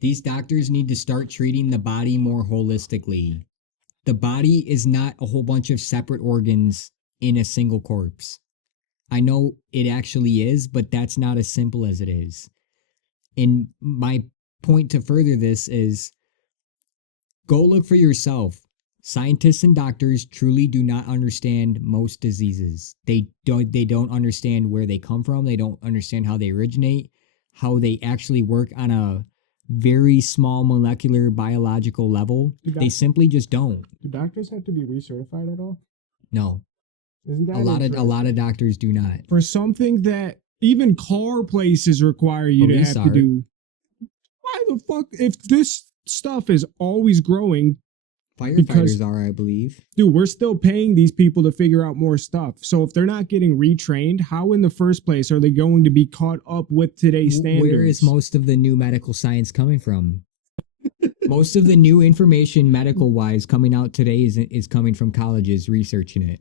These doctors need to start treating the body more holistically. The body is not a whole bunch of separate organs in a single corpse. I know it actually is, but that's not as simple as it is. And my point to further this is go look for yourself. Scientists and doctors truly do not understand most diseases. They don't understand where they come from. They don't understand how they originate, how they actually work on a very small molecular biological level. They simply just don't. Do doctors have to be recertified at all? No. Isn't that a lot of doctors do not. For something that even car places require you to have to do. Why the fuck, if this stuff is always growing? Firefighters are, I believe. Dude, we're still paying these people to figure out more stuff. So if they're not getting retrained, how in the first place are they going to be caught up with today's standards? Where is most of the new medical science coming from? Most of the new information medical-wise coming out today is coming from colleges researching it.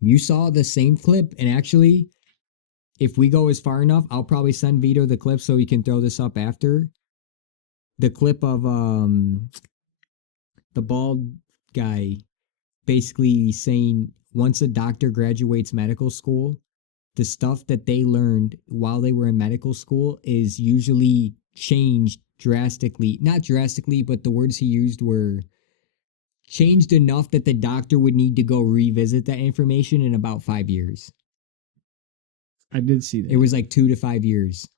You saw the same clip, and actually, if we go as far enough, I'll probably send Vito the clip so he can throw this up after. The clip of the bald guy basically saying once a doctor graduates medical school, the stuff that they learned while they were in medical school is usually changed drastically. Not drastically, but the words he used were changed enough that the doctor would need to go revisit that information in about 5 years. I did see that. It was like 2 to 5 years.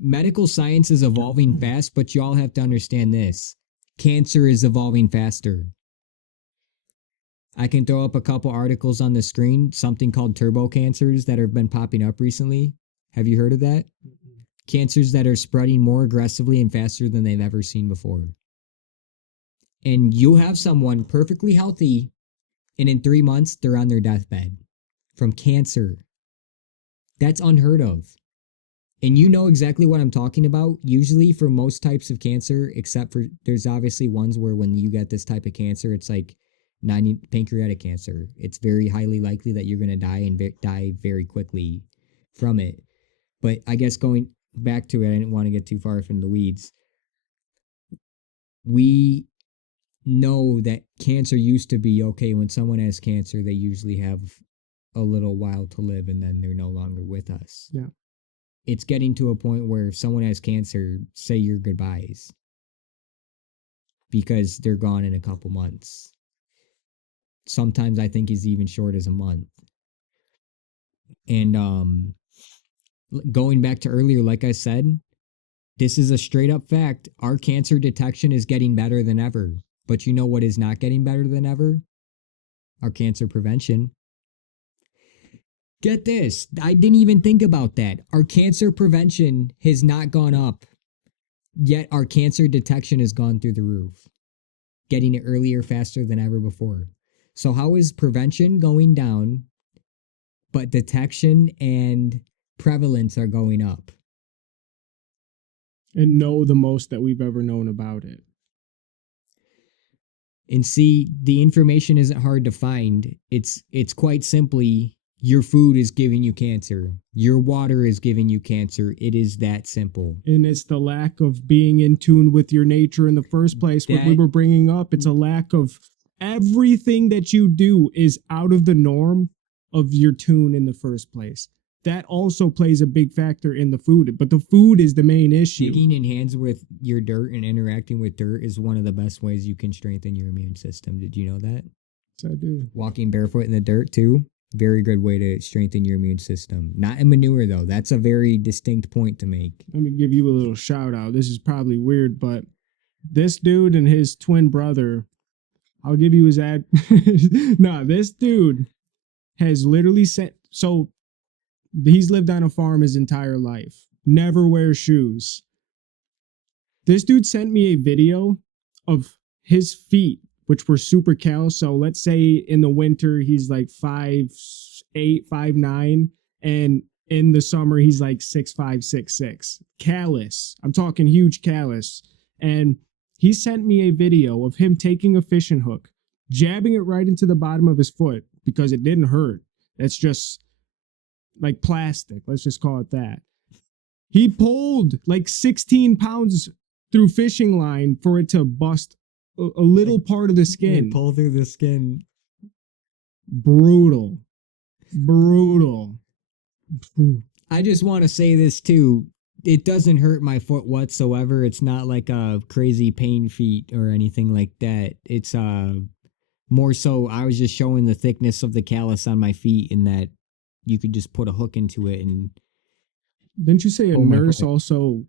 Medical science is evolving fast, but y'all have to understand this. Cancer is evolving faster. I can throw up a couple articles on the screen, something called turbo cancers that have been popping up recently. Have you heard of that? Mm-hmm. Cancers that are spreading more aggressively and faster than they've ever seen before. And you'll have someone perfectly healthy, and in 3 months, they're on their deathbed from cancer. That's unheard of. And you know exactly what I'm talking about. Usually for most types of cancer, except for there's obviously ones where when you get this type of cancer, it's like pancreatic cancer. It's very highly likely that you're going to die and die very quickly from it. But I guess going back to it, I didn't want to get too far from the weeds. We know that cancer used to be okay. When someone has cancer, they usually have a little while to live and then they're no longer with us. Yeah. It's getting to a point where if someone has cancer, say your goodbyes because they're gone in a couple months. Sometimes I think is even short as a month. And going back to earlier, like I said, this is a straight up fact. Our cancer detection is getting better than ever. But you know what is not getting better than ever? Our cancer prevention. Get this. I didn't even think about that. Our cancer prevention has not gone up, yet our cancer detection has gone through the roof, getting it earlier, faster than ever before. So how is prevention going down, but detection and prevalence are going up? And know the most that we've ever known about it. And see, the information isn't hard to find. It's quite simply, your food is giving you cancer. Your water is giving you cancer. It is that simple. And it's the lack of being in tune with your nature in the first place. What we were bringing up, it's a lack of everything that you do is out of the norm of your tune in the first place. That also plays a big factor in the food, but the food is the main issue. Digging in hands with your dirt and interacting with dirt is one of the best ways you can strengthen your immune system. Did you know that? Yes, I do. Walking barefoot in the dirt too. Very good way to strengthen your immune system. Not in manure, though. That's a very distinct point to make. Let me give you a little shout out. This is probably weird, but this dude and his twin brother, I'll give you his ad. Nah, this dude has literally sent. So he's lived on a farm his entire life. Never wears shoes. This dude sent me a video of his feet, which were super callous. So let's say in the winter, he's like 5'8", 5'9", and in the summer, he's like 6'5", 6'6". Callous. I'm talking huge callous. And he sent me a video of him taking a fishing hook, jabbing it right into the bottom of his foot because it didn't hurt. That's just like plastic. Let's just call it that. He pulled like 16 pounds through fishing line for it to bust a little part of the skin. Pull through the skin. Brutal. I just want to say this too. It doesn't hurt my foot whatsoever. It's not like a crazy pain feet or anything like that. It's more so I was just showing the thickness of the callus on my feet and that you could just put a hook into it. And didn't you say a nurse also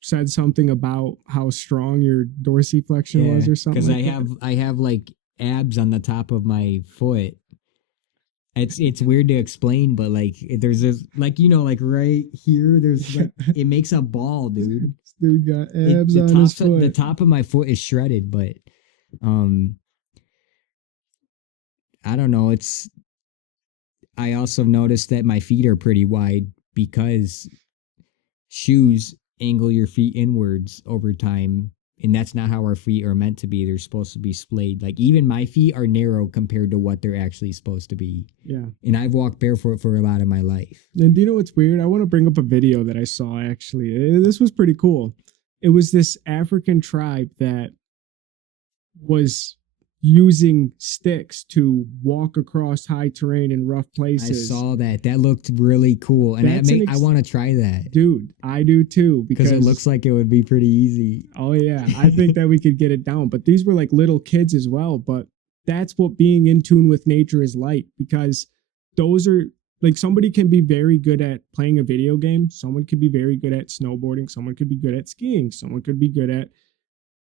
said something about how strong your dorsiflexion was or something? Because I have like abs on the top of my foot. It's weird to explain, but like there's this like like right here there's like it makes a ball, dude. This dude got abs on his foot. The top of my foot is shredded, but I don't know. I also noticed that my feet are pretty wide because shoes angle your feet inwards over time. And that's not how our feet are meant to be. They're supposed to be splayed. Like even my feet are narrow compared to what they're actually supposed to be. Yeah. And I've walked barefoot for a lot of my life. And do you know what's weird? I want to bring up a video that I saw actually. This was pretty cool. It was this African tribe that was using sticks to walk across high terrain in rough places. I saw that. That looked really cool. And I want to try that. Dude, I do too. Because it looks like it would be pretty easy. Oh, yeah. I think that we could get it down. But these were like little kids as well. But that's what being in tune with nature is like. Because those are like somebody can be very good at playing a video game. Someone could be very good at snowboarding. Someone could be good at skiing. Someone could be good at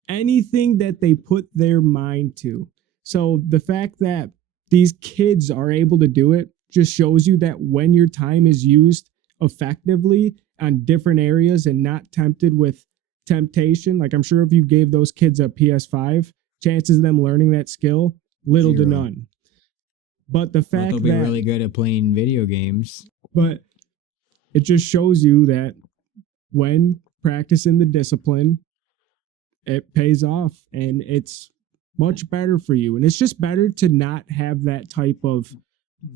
anything that they put their mind to. So the fact that these kids are able to do it just shows you that when your time is used effectively on different areas and not tempted with temptation, like I'm sure if you gave those kids a PS5, chances of them learning that skill, little to none. But the fact they'll be really good at playing video games. But it just shows you that when practicing the discipline, it pays off and it's much better for you. And it's just better to not have that type of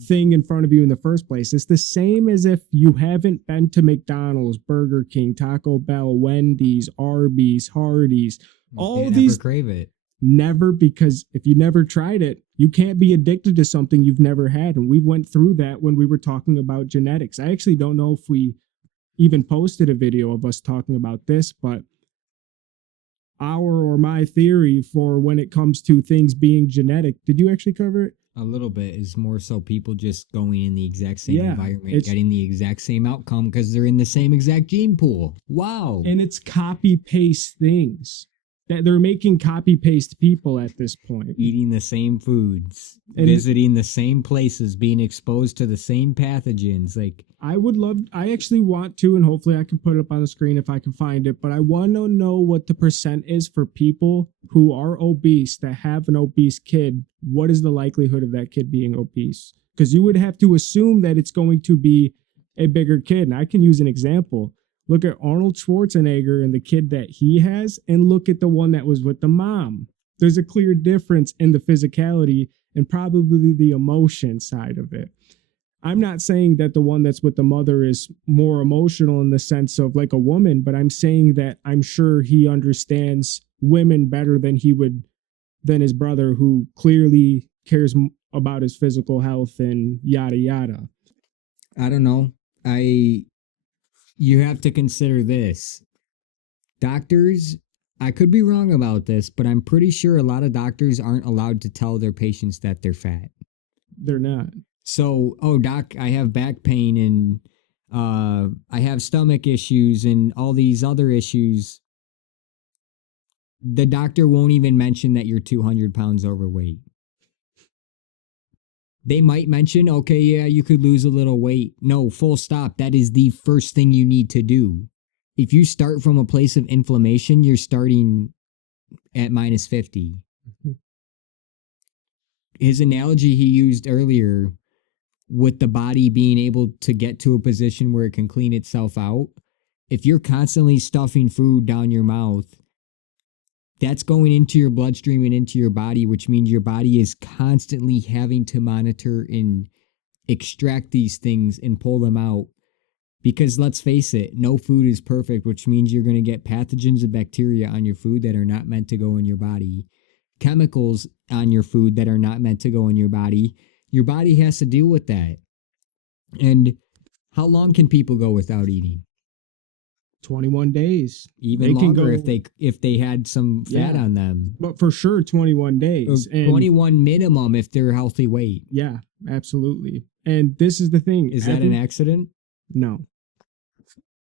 thing in front of you in the first place. It's the same as if you haven't been to McDonald's, Burger King, Taco Bell, Wendy's, Arby's, Hardee's, all these. Crave it. Never, because if you never tried it, you can't be addicted to something you've never had. And we went through that when we were talking about genetics. I actually don't know if we even posted a video of us talking about this, but my theory for when it comes to things being genetic. Did you actually cover it? A little bit is more so people just going in the exact same environment, getting the exact same outcome because they're in the same exact gene pool. Wow. And it's copy paste things. That they're making copy paste people at this point. Eating the same foods, visiting the same places, being exposed to the same pathogens. Like I actually want to, and hopefully I can put it up on the screen if I can find it, but I want to know what the percent is for people who are obese that have an obese kid. What is the likelihood of that kid being obese? Because you would have to assume that it's going to be a bigger kid. And I can use an example. Look at Arnold Schwarzenegger and the kid that he has, and look at the one that was with the mom. There's a clear difference in the physicality and probably the emotion side of it. I'm not saying that the one that's with the mother is more emotional in the sense of like a woman, but I'm saying that I'm sure he understands women better than his brother, who clearly cares about his physical health and yada yada. I don't know. You have to consider this. Doctors, I could be wrong about this, but I'm pretty sure a lot of doctors aren't allowed to tell their patients that they're fat. They're not. So, doc, I have back pain and I have stomach issues and all these other issues. The doctor won't even mention that you're 200 pounds overweight. They might mention, okay, yeah, you could lose a little weight. No, full stop. That is the first thing you need to do. If you start from a place of inflammation, you're starting at minus 50. Mm-hmm. His analogy he used earlier with the body being able to get to a position where it can clean itself out, if you're constantly stuffing food down your mouth, that's going into your bloodstream and into your body, which means your body is constantly having to monitor and extract these things and pull them out Because let's face it, no food is perfect, which means you're going to get pathogens and bacteria on your food that are not meant to go in your body, chemicals on your food that are not meant to go in your body. Your body has to deal with that. And how long can people go without eating? 21 days. Even longer if they had some fat on them. But for sure 21 days. Or 21 minimum if they're healthy weight. Yeah, absolutely. And this is the thing. Is that an accident? No.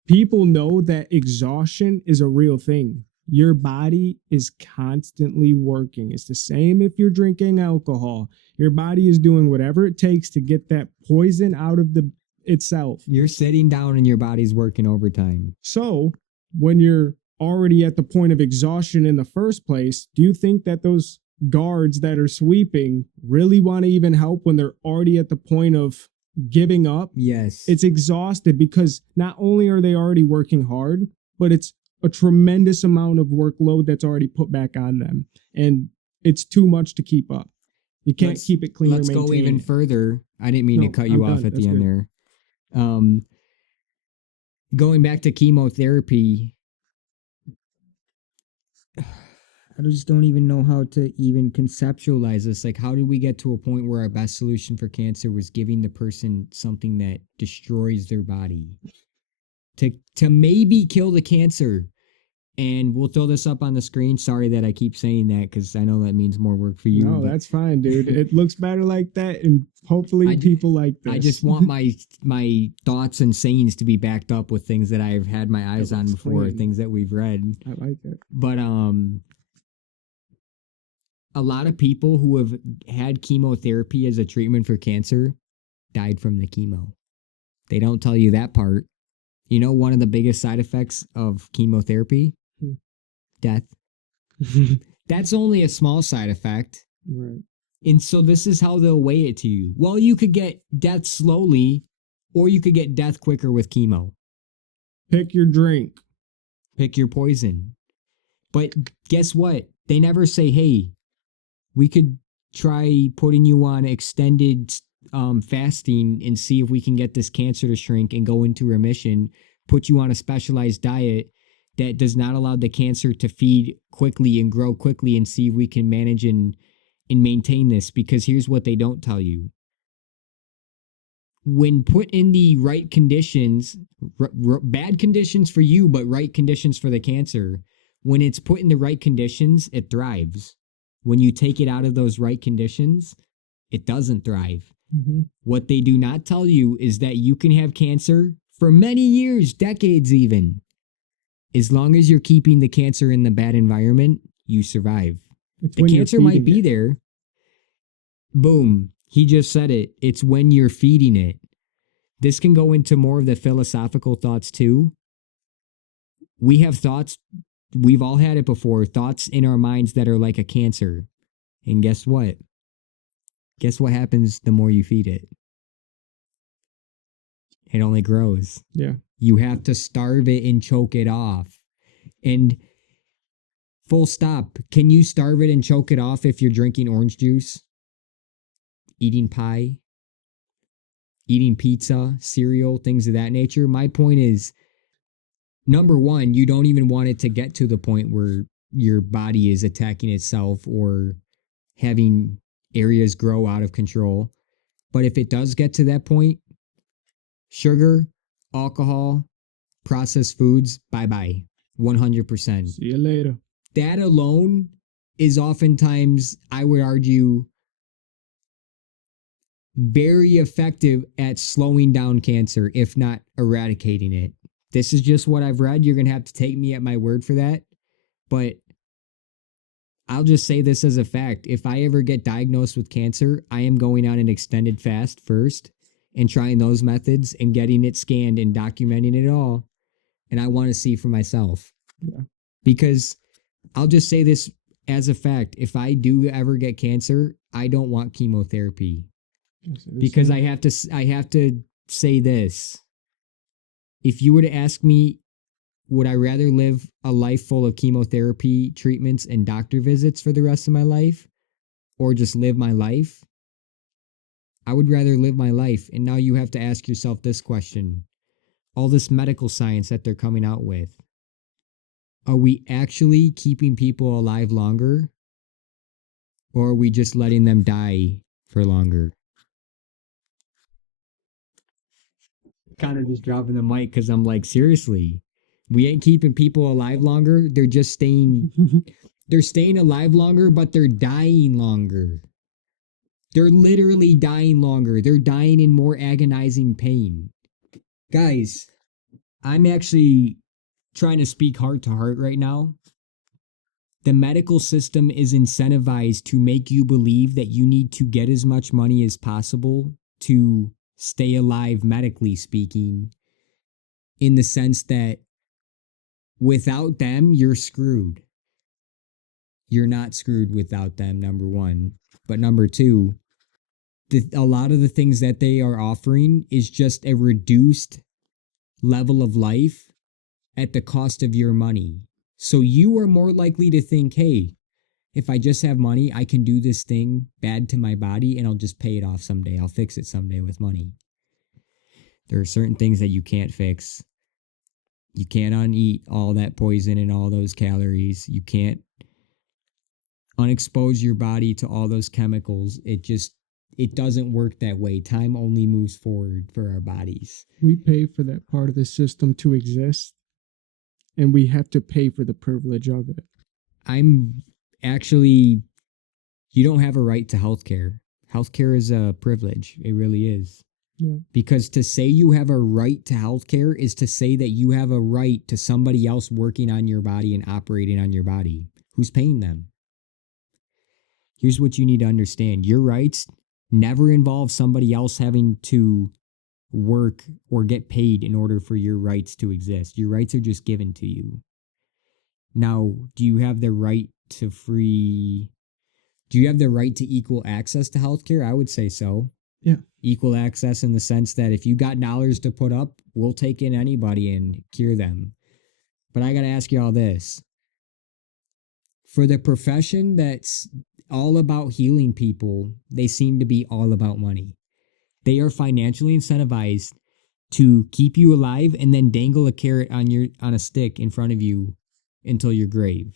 People know that exhaustion is a real thing. Your body is constantly working. It's the same if you're drinking alcohol. Your body is doing whatever it takes to get that poison out of itself. You're sitting down and your body's working overtime. So when you're already at the point of exhaustion in the first place, do you think that those guards that are sweeping really want to even help when they're already at the point of giving up? Yes. It's exhausted because not only are they already working hard, but it's a tremendous amount of workload that's already put back on them. And it's too much to keep up. You can't keep it clean. Let's go even further. I didn't mean to cut you off at the end there. Going back to chemotherapy, I just don't even know how to even conceptualize this. Like, how did we get to a point where our best solution for cancer was giving the person something that destroys their body to maybe kill the cancer? And we'll throw this up on the screen. Sorry that I keep saying that because I know that means more work for you. No, that's fine, dude. It looks better like that, and hopefully people like this. I just want my thoughts and sayings to be backed up with things that I've had my eyes on before, things that we've read. I like it. But a lot of people who have had chemotherapy as a treatment for cancer died from the chemo. They don't tell you that part. You know, one of the biggest side effects of chemotherapy? Death. That's only a small side effect. Right. And so this is how they'll weigh it to you. Well, you could get death slowly, or you could get death quicker with chemo. Pick your drink. Pick your poison. But guess what? They never say, hey, we could try putting you on extended fasting and see if we can get this cancer to shrink and go into remission, put you on a specialized diet that does not allow the cancer to feed quickly and grow quickly, and see if we can manage and maintain this. Because here's what they don't tell you. When put in the right conditions, bad conditions for you, but right conditions for the cancer, when it's put in the right conditions, it thrives. When you take it out of those right conditions, it doesn't thrive. Mm-hmm. What they do not tell you is that you can have cancer for many years, decades even. As long as you're keeping the cancer in the bad environment, you survive. The cancer might be there. Boom. He just said it. It's when you're feeding it. This can go into more of the philosophical thoughts too. We have thoughts. We've all had it before. Thoughts in our minds that are like a cancer. And guess what? Guess what happens the more you feed it? It only grows. Yeah. You have to starve it and choke it off. And full stop. Can you starve it and choke it off if you're drinking orange juice? Eating pie? Eating pizza, cereal, things of that nature? My point is, number one, you don't even want it to get to the point where your body is attacking itself or having areas grow out of control. But if it does get to that point, sugar, alcohol, processed foods, bye-bye. 100%. See you later. That alone is oftentimes, I would argue, very effective at slowing down cancer, if not eradicating it. This is just what I've read. You're going to have to take me at my word for that. But I'll just say this as a fact. If I ever get diagnosed with cancer, I am going on an extended fast first and trying those methods and getting it scanned and documenting it all. And I want to see for myself. Yeah. Because I'll just say this as a fact. If I do ever get cancer, I don't want chemotherapy. Because I have to say this. If you were to ask me, would I rather live a life full of chemotherapy treatments and doctor visits for the rest of my life, or just live my life? I would rather live my life. And now you have to ask yourself this question. all this medical science that they're coming out with, are we actually keeping people alive longer, or are we just letting them die for longer? Kind of just dropping the mic because I'm like, seriously, we ain't keeping people alive longer. They're staying alive longer, but they're dying longer. They're literally dying longer. They're dying in more agonizing pain. Guys, I'm actually trying to speak heart to heart right now. The medical system is incentivized to make you believe that you need to get as much money as possible to stay alive, medically speaking, in the sense that without them, you're screwed. You're not screwed without them, number one. But number two, a lot of the things that they are offering is just a reduced level of life at the cost of your money. So you are more likely to think, hey, if I just have money, I can do this thing bad to my body and I'll just pay it off someday. I'll fix it someday with money. There are certain things that you can't fix. You can't uneat all that poison and all those calories. You can't unexpose your body to all those chemicals. It doesn't work that way. Time only moves forward for our bodies. We pay for that part of the system to exist, and we have to pay for the privilege of it. You don't have a right to healthcare. Healthcare is a privilege. It really is. Yeah. Because to say you have a right to healthcare is to say that you have a right to somebody else working on your body and operating on your body. Who's paying them? Here's what you need to understand. Your rights never involve somebody else having to work or get paid in order for your rights to exist. Your rights are just given to you. Now, do you have the right to equal access to healthcare? I would say so. Yeah. Equal access in the sense that if you got dollars to put up, we'll take in anybody and cure them. But I got to ask you all this. For the profession that's all about healing people, they seem to be all about money. They are financially incentivized to keep you alive and then dangle a carrot on a stick in front of you until your grave.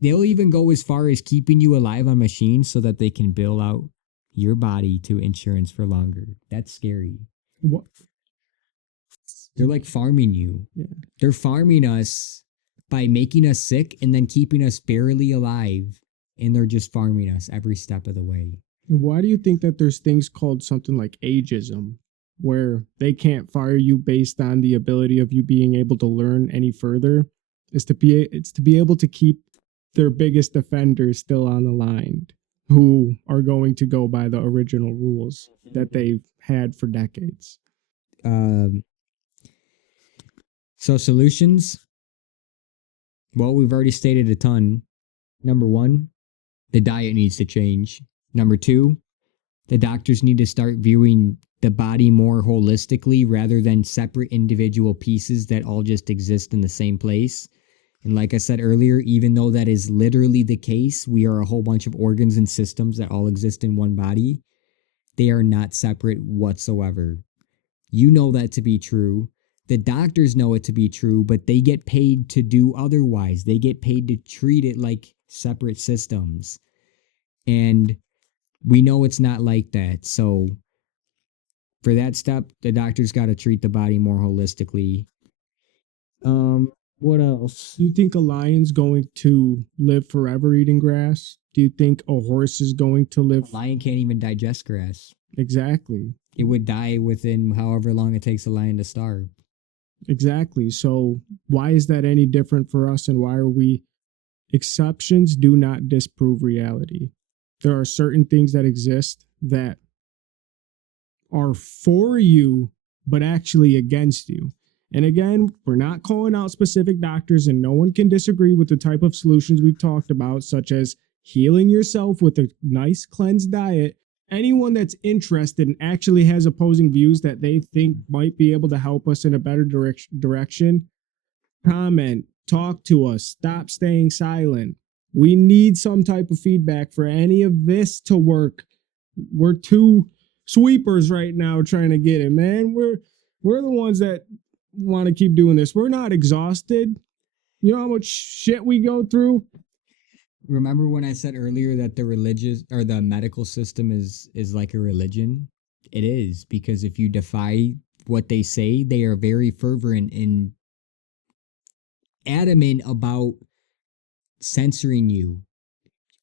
They'll even go as far as keeping you alive on machines so that they can bill out your body to insurance for longer. That's scary. What? They're like farming you. Yeah. They're farming us by making us sick and then keeping us barely alive. And they're just farming us every step of the way. And why do you think that there's things called something like ageism, where they can't fire you based on the ability of you being able to learn any further? It's to be able to keep their biggest defenders still on the line, who are going to go by the original rules that they've had for decades. So solutions, well, we've already stated a ton. Number one, the diet needs to change. Number two, the doctors need to start viewing the body more holistically rather than separate individual pieces that all just exist in the same place. And like I said earlier, even though that is literally the case, we are a whole bunch of organs and systems that all exist in one body. They are not separate whatsoever. You know that to be true. The doctors know it to be true, but they get paid to do otherwise. They get paid to treat it like separate systems. And we know it's not like that. So for that step, the doctor's got to treat the body more holistically. What else? Do you think a lion's going to live forever eating grass? Do you think a horse is going to live? A lion can't even digest grass. Exactly. It would die within however long it takes a lion to starve. Exactly. So why is that any different for us, and why are we? Exceptions do not disprove reality. There are certain things that exist that are for you, but actually against you. And again, we're not calling out specific doctors, and no one can disagree with the type of solutions we've talked about, such as healing yourself with a nice cleansed diet. Anyone that's interested and actually has opposing views that they think might be able to help us in a better direction, comment, talk to us, stop staying silent. We need some type of feedback for any of this to work. We're two sweepers right now trying to get it, man. We're the ones that want to keep doing this. We're not exhausted. You know how much shit we go through? Remember when I said earlier that the religious or the medical system is like a religion? It is, because if you defy what they say, they are very fervent and adamant about censoring you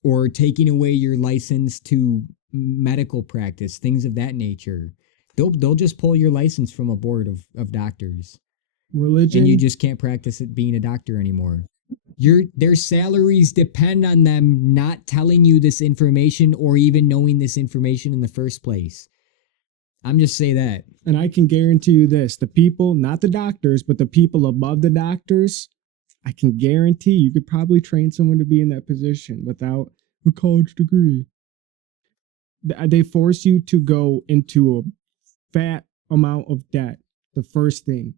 or taking away your license to medical practice, things of that nature. They'll just pull your license from a board of doctors. Religion. And you just can't practice it being a doctor anymore. Their salaries depend on them not telling you this information or even knowing this information in the first place. I'm just saying that. And I can guarantee you this, the people, not the doctors, but the people above the doctors, I can guarantee you could probably train someone to be in that position without a college degree. They force you to go into a fat amount of debt. The first thing.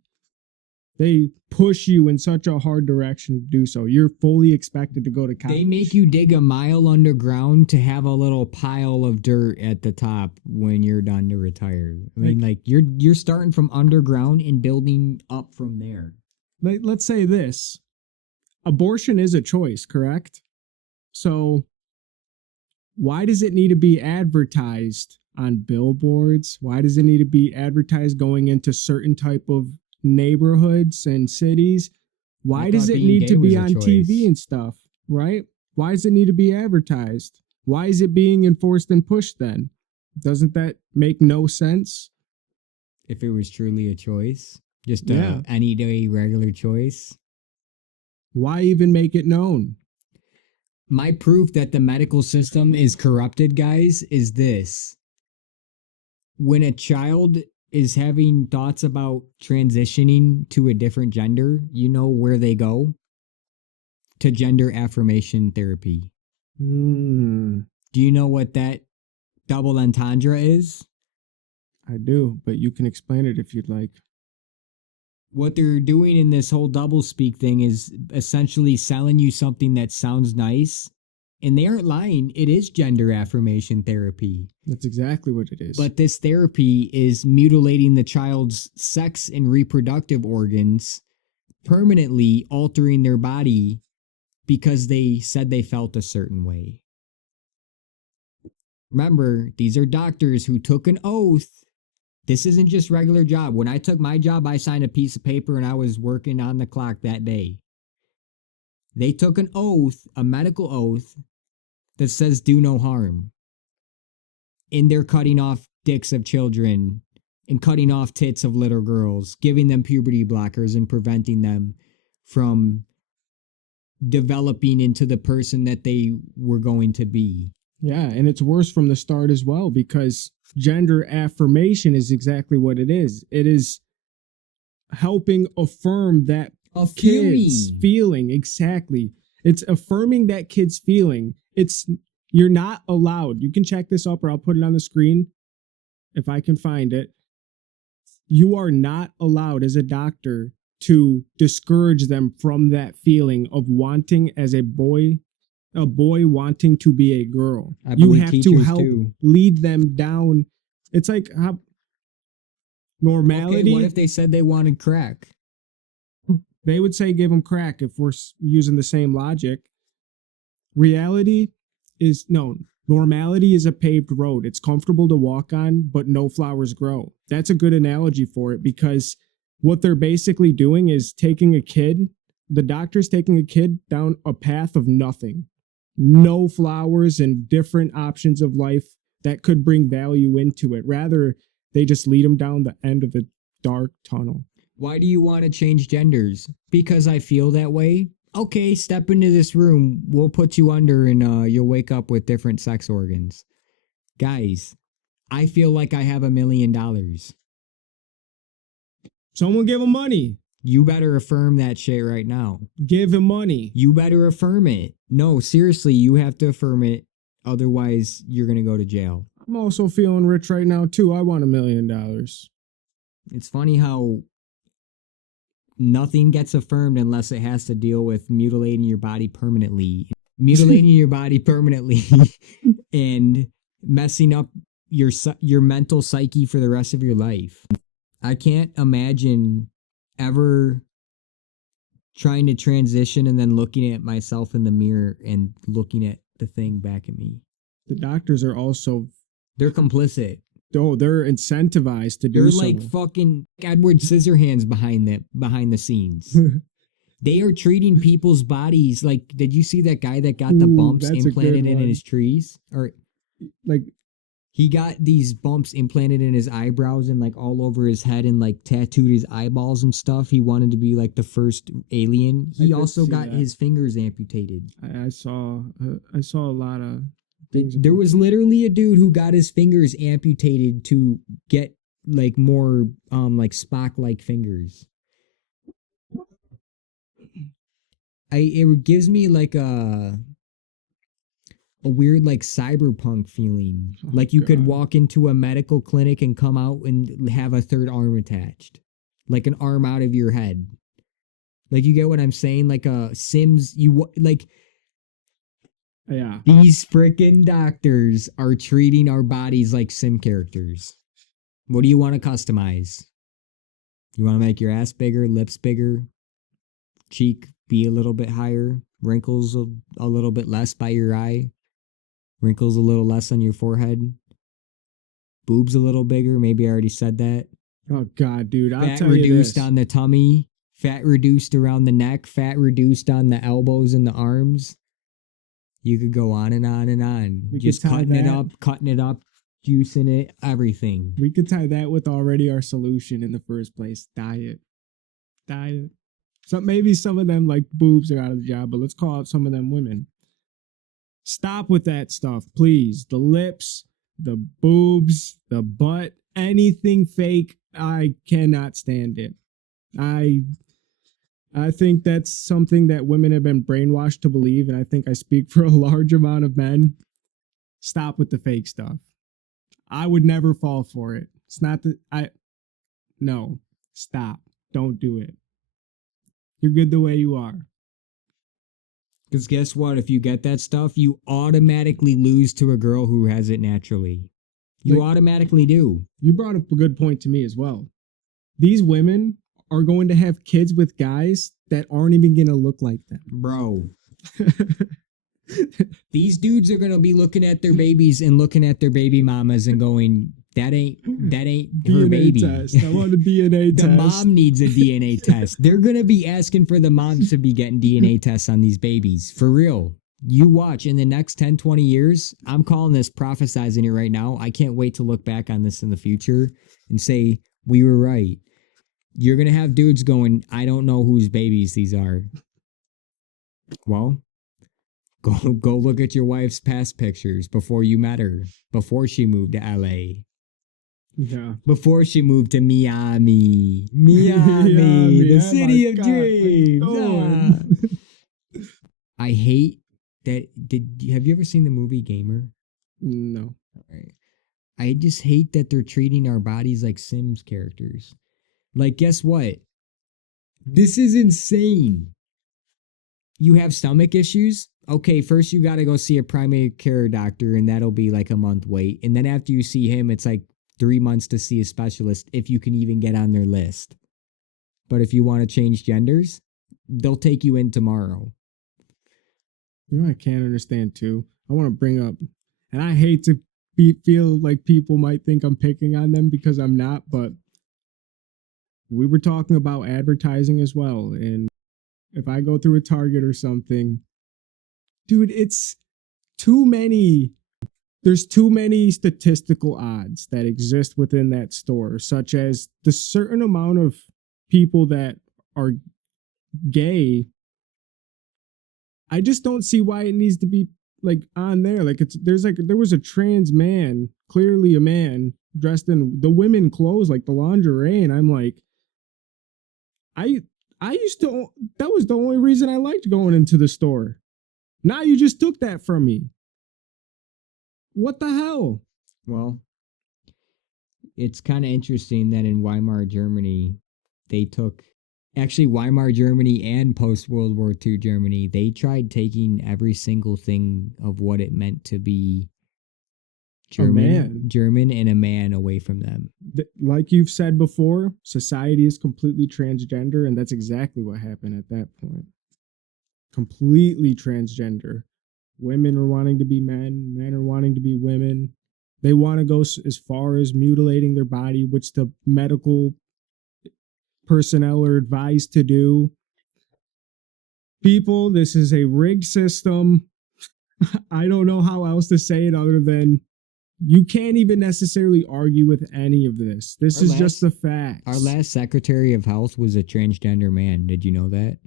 They push you in such a hard direction to do so. You're fully expected to go to college. They make you dig a mile underground to have a little pile of dirt at the top when you're done to retire. I mean, like you're starting from underground and building up from there. Let's say this. Abortion is a choice, correct? So why does it need to be advertised on billboards? Why does it need to be advertised going into certain type of neighborhoods and cities? Why does it need to be on TV and stuff, right? Why does it need to be advertised? Why is it being enforced and pushed then? Doesn't that make no sense? If it was truly a choice, just a any day regular choice. Why even make it known? My proof that the medical system is corrupted, guys, is this. When a child is having thoughts about transitioning to a different gender, you know where they go? To gender affirmation therapy. Do you know what that double entendre is? I do, but you can explain it if you'd like. What they're doing in this whole double speak thing is essentially selling you something that sounds nice. And they aren't lying. It is gender affirmation therapy. That's exactly what it is. But this therapy is mutilating the child's sex and reproductive organs, permanently altering their body because they said they felt a certain way. Remember, these are doctors who took an oath. This isn't just regular job. When I took my job, I signed a piece of paper and I was working on the clock that day. They took an oath, a medical oath, that says do no harm. And they're cutting off dicks of children and cutting off tits of little girls, giving them puberty blockers and preventing them from developing into the person that they were going to be. Yeah, and it's worse from the start as well, because gender affirmation is exactly what it is. It is helping affirm that kid's feeling. Exactly. It's affirming that kid's feeling. You're not allowed. You can check this up or I'll put it on the screen if I can find it. You are not allowed as a doctor to discourage them from that feeling of wanting as a boy wanting to be a girl. You have to help lead them down. It's like normality. Okay, what if they said they wanted crack? They would say give them crack if we're using the same logic. Normality is a paved road. It's comfortable to walk on, but no flowers grow. That's a good analogy for it, because what they're basically doing is the doctor's taking a kid down a path of nothing. No flowers and different options of life that could bring value into it. Rather, they just lead them down the end of the dark tunnel. Why do you want to change genders? Because I feel that way. Okay, step into this room. We'll put you under and you'll wake up with different sex organs. Guys, I feel like I have $1 million. Someone give him money. You better affirm that shit right now. Give him money. You better affirm it. No, seriously, you have to affirm it. Otherwise, you're going to go to jail. I'm also feeling rich right now, too. I want $1 million. It's funny how nothing gets affirmed unless it has to deal with mutilating your body permanently. Mutilating your body permanently and messing up your mental psyche for the rest of your life. I can't imagine ever trying to transition and then looking at myself in the mirror and looking at the thing back at me. The doctors are also They're complicit. they're incentivized to do They're so. like fucking Edward Scissorhands behind the scenes. They are treating people's bodies like. Did you see that guy that got the Ooh, bumps that's a implanted good in one. his trees? Or Like, he got these bumps implanted in his eyebrows and like all over his head and like tattooed his eyeballs and stuff. He wanted to be like the first alien. I He did also see got that. his fingers amputated. I saw a lot of things. There was literally a dude who got his fingers amputated to get like more like Spock like fingers. It gives me like a weird like cyberpunk feeling. Oh, Like you could God. walk into a medical clinic and come out and have a third arm attached. Like an arm out of your head. Like you get what I'm saying? Like a Sims like Yeah. these freaking doctors are treating our bodies like sim characters. What do you want to customize? You want to make your ass bigger, lips bigger, cheek be a little bit higher, wrinkles a little bit less by your eye, wrinkles a little less on your forehead, boobs a little bigger. Maybe I already said that. Oh God, dude, I'll Fat tell you reduced this. on the tummy, fat reduced around the neck, fat reduced on the elbows and the arms. You could go on and on and on. We could Just tie cutting it that. up, juicing it, everything. We could tie that with already our solution in the first place: diet. So maybe some of them like boobs are out of the job, but let's call out some of them women. Stop with that stuff, please. The lips, the boobs, the butt, anything fake. I cannot stand it. I think that's something that women have been brainwashed to believe, and I think I speak for a large amount of men. Stop with the fake stuff. I would never fall for it. It's not that no. Stop. Don't do it. You're good the way you are. Because guess what? If you get that stuff, you automatically lose to a girl who has it naturally. You Like- automatically do. You brought up a good point to me as well. These women are going to have kids with guys that aren't even going to look like them. Bro, these dudes are going to be looking at their babies and looking at their baby mamas and going, that ain't her DNA baby. test. I want a DNA The test. mom needs a DNA test. They're going to be asking for the moms to be getting DNA tests on these babies. For real. You watch in the next 10, 20 years. I'm calling this, prophesizing it right now. I can't wait to look back on this in the future and say, we were right. You're going to have dudes going, I don't know whose babies these are. Well, go look at your wife's past pictures before you met her, before she moved to LA. Yeah. Before she moved to Miami, the oh city my of God, dreams. what's going? I hate that. Have you ever seen the movie Gamer? No. All right. I just hate that they're treating our bodies like Sims characters. Like, guess what? This is insane. You have stomach issues? Okay, first you got to go see a primary care doctor, and that'll be like a month wait. And then after you see him, it's like 3 months to see a specialist if you can even get on their list. But if you want to change genders, they'll take you in tomorrow. You know, I can't understand too. I want to bring up, and I hate to feel like people might think I'm picking on them because I'm not, but we were talking about advertising as well. And if I go through a Target or something, dude, it's too many. There's too many statistical odds that exist within that store, such as the certain amount of people that are gay. I just don't see why it needs to be like on there. Like there was a trans man, clearly a man, dressed in the women clothes, like the lingerie, and I'm like, I used to, that was the only reason I liked going into the store. Now you just took that from me. What the hell? Well, it's kind of interesting that in Weimar, Germany, they took, actually Weimar, Germany and post-World War II Germany, they tried taking every single thing of what it meant to be A man. German, and a man away from them. Like you've said before, society is completely transgender, and that's exactly what happened at that point. Completely transgender. Women are wanting to be men are wanting to be women. They want to go as far as mutilating their body, which the medical personnel are advised to do. People, this is a rigged system. I don't know how else to say it other than you can't even necessarily argue with any of this. This is just the facts. Our last Secretary of Health was a transgender man. Did you know that?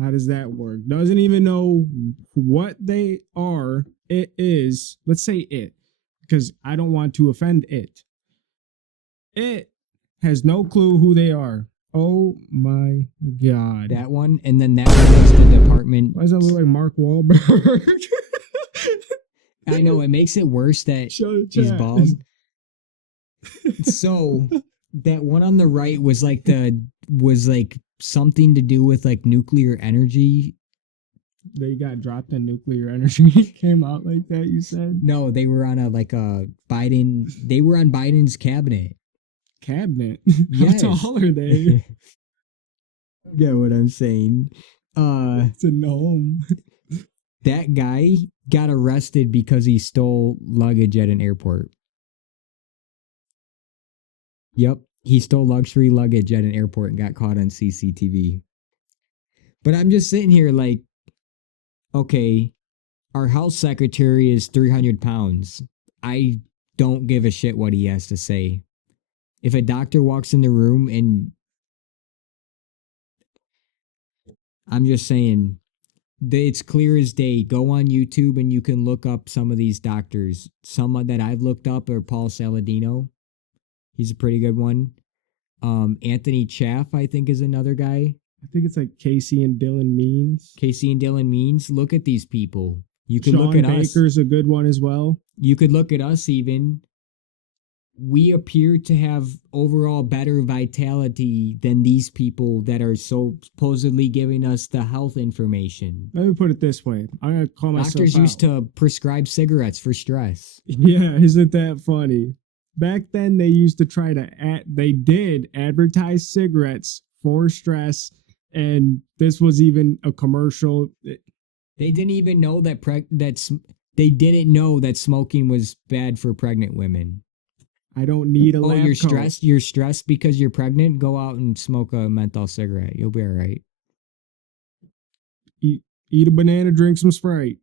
How does that work? Doesn't even know what they are. It is, let's say it, because I don't want to offend it. It has no clue who they are. Oh my God. That one, and then that one was the department. Why does that look like Mark Wahlberg? I know, it makes it worse that he's bald. So that one on the right was like something to do with like nuclear energy. They got dropped in nuclear energy. Came out like that, you said? No, they were on Biden. They were on Biden's cabinet. Cabinet? Yes. How tall are they? Get what I'm saying? It's a gnome. That guy got arrested because he stole luggage at an airport. Yep, he stole luxury luggage at an airport and got caught on CCTV. But I'm just sitting here like, okay, our health secretary is 300 pounds. I don't give a shit what he has to say. If a doctor walks in the room and I'm just saying, it's clear as day. Go on YouTube and you can look up some of these doctors. Some that I've looked up are Paul Saladino. He's a pretty good one. Anthony Chaff, I think, is another guy. I think it's like Casey and Dylan Means. Casey and Dylan Means. Look at these people. You can Sean look at Baker's us. Baker's a good one as well. You could look at us even. We appear to have overall better vitality than these people that are so supposedly giving us the health information. Let me put it this way. I'm going to call myself Doctors out. used to prescribe cigarettes for stress. Yeah, isn't that funny? Back then, they used to try to they did advertise cigarettes for stress, and this was even a commercial. They didn't even know that they didn't know that smoking was bad for pregnant women. I don't need a lab you're coat. stressed. You're stressed because you're pregnant. Go out and smoke a menthol cigarette. You'll be all right. Eat a banana. Drink some Sprite.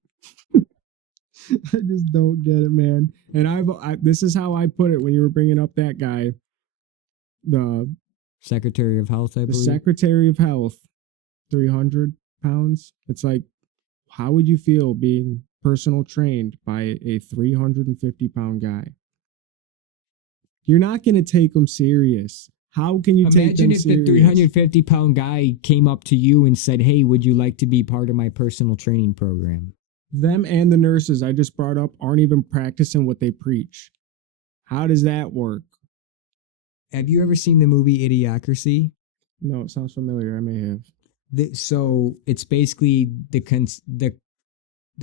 I just don't get it, man. And this is how I put it when you were bringing up that guy, the Secretary of Health. I believe. The Secretary of Health, 300 pounds. It's like, how would you feel being personal trained by a 350-pound guy? You're not going to take them serious. How can you take them serious? Imagine if the 350-pound guy came up to you and said, hey, would you like to be part of my personal training program? Them and the nurses I just brought up aren't even practicing what they preach. How does that work? Have you ever seen the movie Idiocracy? No, it sounds familiar. I may have. So it's basically the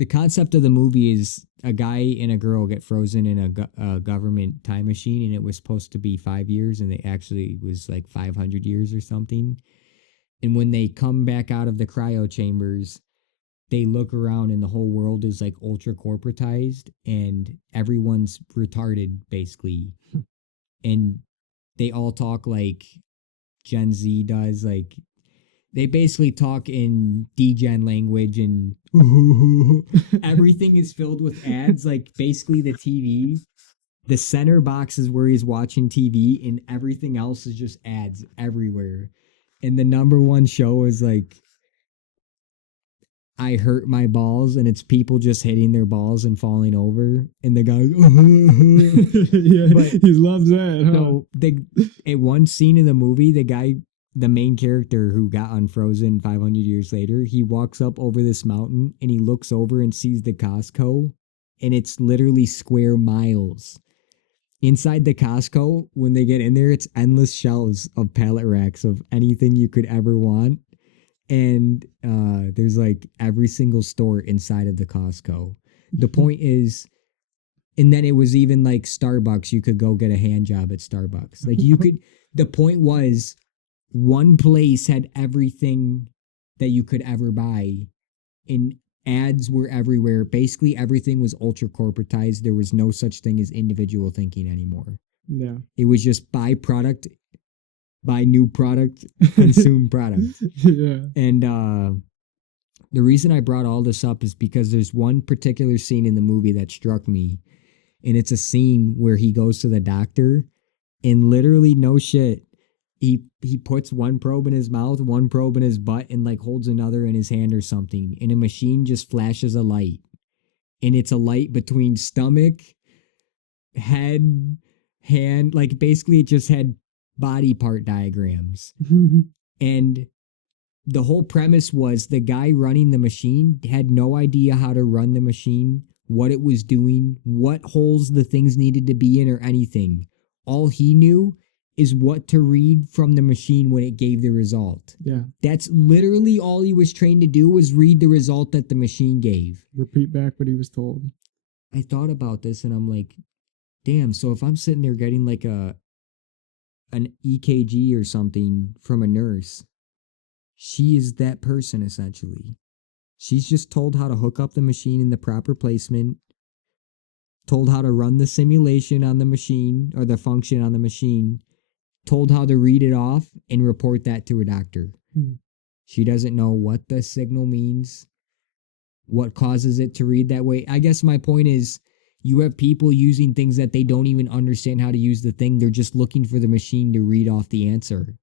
concept of the movie is a guy and a girl get frozen in a government time machine, and it was supposed to be 5 years, and it actually was like 500 years or something. And when they come back out of the cryo chambers, they look around and the whole world is like ultra corporatized and everyone's retarded basically. And they all talk like Gen Z does, like they basically talk in degen language and everything is filled with ads. Like basically the TV, the center box is where he's watching TV and everything else is just ads everywhere. And the number one show is like, I hurt my balls, and it's people just hitting their balls and falling over. And the guy, yeah, but he loves that. Huh? So at one scene in the movie, the main character who got unfrozen 500 years later, he walks up over this mountain and he looks over and sees the Costco, and it's literally square miles. Inside the Costco, when they get in there, it's endless shelves of pallet racks of anything you could ever want. And there's like every single store inside of the Costco. The point is, And then it was even like Starbucks. You could go get a hand job at Starbucks. Like you could, the point was one place had everything that you could ever buy, and ads were everywhere. Basically, everything was ultra corporatized. There was no such thing as individual thinking anymore. Yeah. It was just buy product, buy new product, consume product. Yeah. And the reason I brought all this up is because there's one particular scene in the movie that struck me. And it's a scene where he goes to the doctor and literally, no shit, he puts one probe in his mouth, one probe in his butt, and like holds another in his hand or something. And a machine just flashes a light. And it's a light between stomach, head, hand. Like basically it just had body part diagrams. And the whole premise was the guy running the machine had no idea how to run the machine, what it was doing, what holes the things needed to be in, or anything. All he knew is what to read from the machine when it gave the result. Yeah. That's literally all he was trained to do, was read the result that the machine gave. Repeat back what he was told. I thought about this and I'm like, damn, so if I'm sitting there getting like an EKG or something from a nurse, she is that person essentially. She's just told how to hook up the machine in the proper placement, told how to run the simulation on the machine or the function on the machine, told how to read it off and report that to a doctor. She doesn't know what the signal means, what causes it to read that way. I guess my point is, you have people using things that they don't even understand how to use the thing. They're just looking for the machine to read off the answer.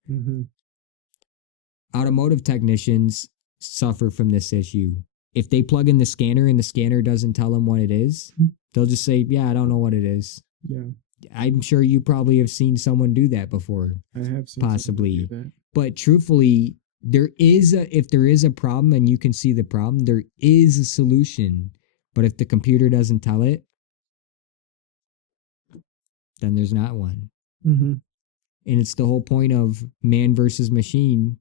Automotive technicians suffer from this issue. If they plug in the scanner and the scanner doesn't tell them what it is, they'll just say, yeah, I don't know what it is. Yeah. I'm sure you probably have seen someone do that before. I have seen possibly. that. But truthfully, if there is a problem and you can see the problem, there is a solution. But if the computer doesn't tell it, then there's not one. And it's the whole point of man versus machine.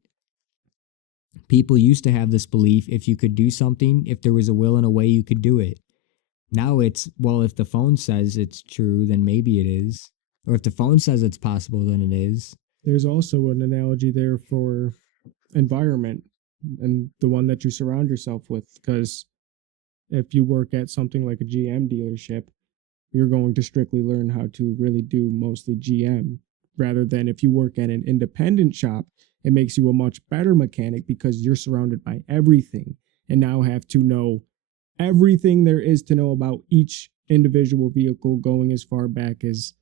People used to have this belief, if you could do something, if there was a will and a way, you could do it. Now it's, well, if the phone says it's true, then maybe it is. Or if the phone says it's possible, then it is. There's also an analogy there for environment and the one that you surround yourself with. Because if you work at something like a GM dealership, you're going to strictly learn how to really do mostly GM, rather than if you work at an independent shop, it makes you a much better mechanic because you're surrounded by everything and now have to know everything there is to know about each individual vehicle, going as far back as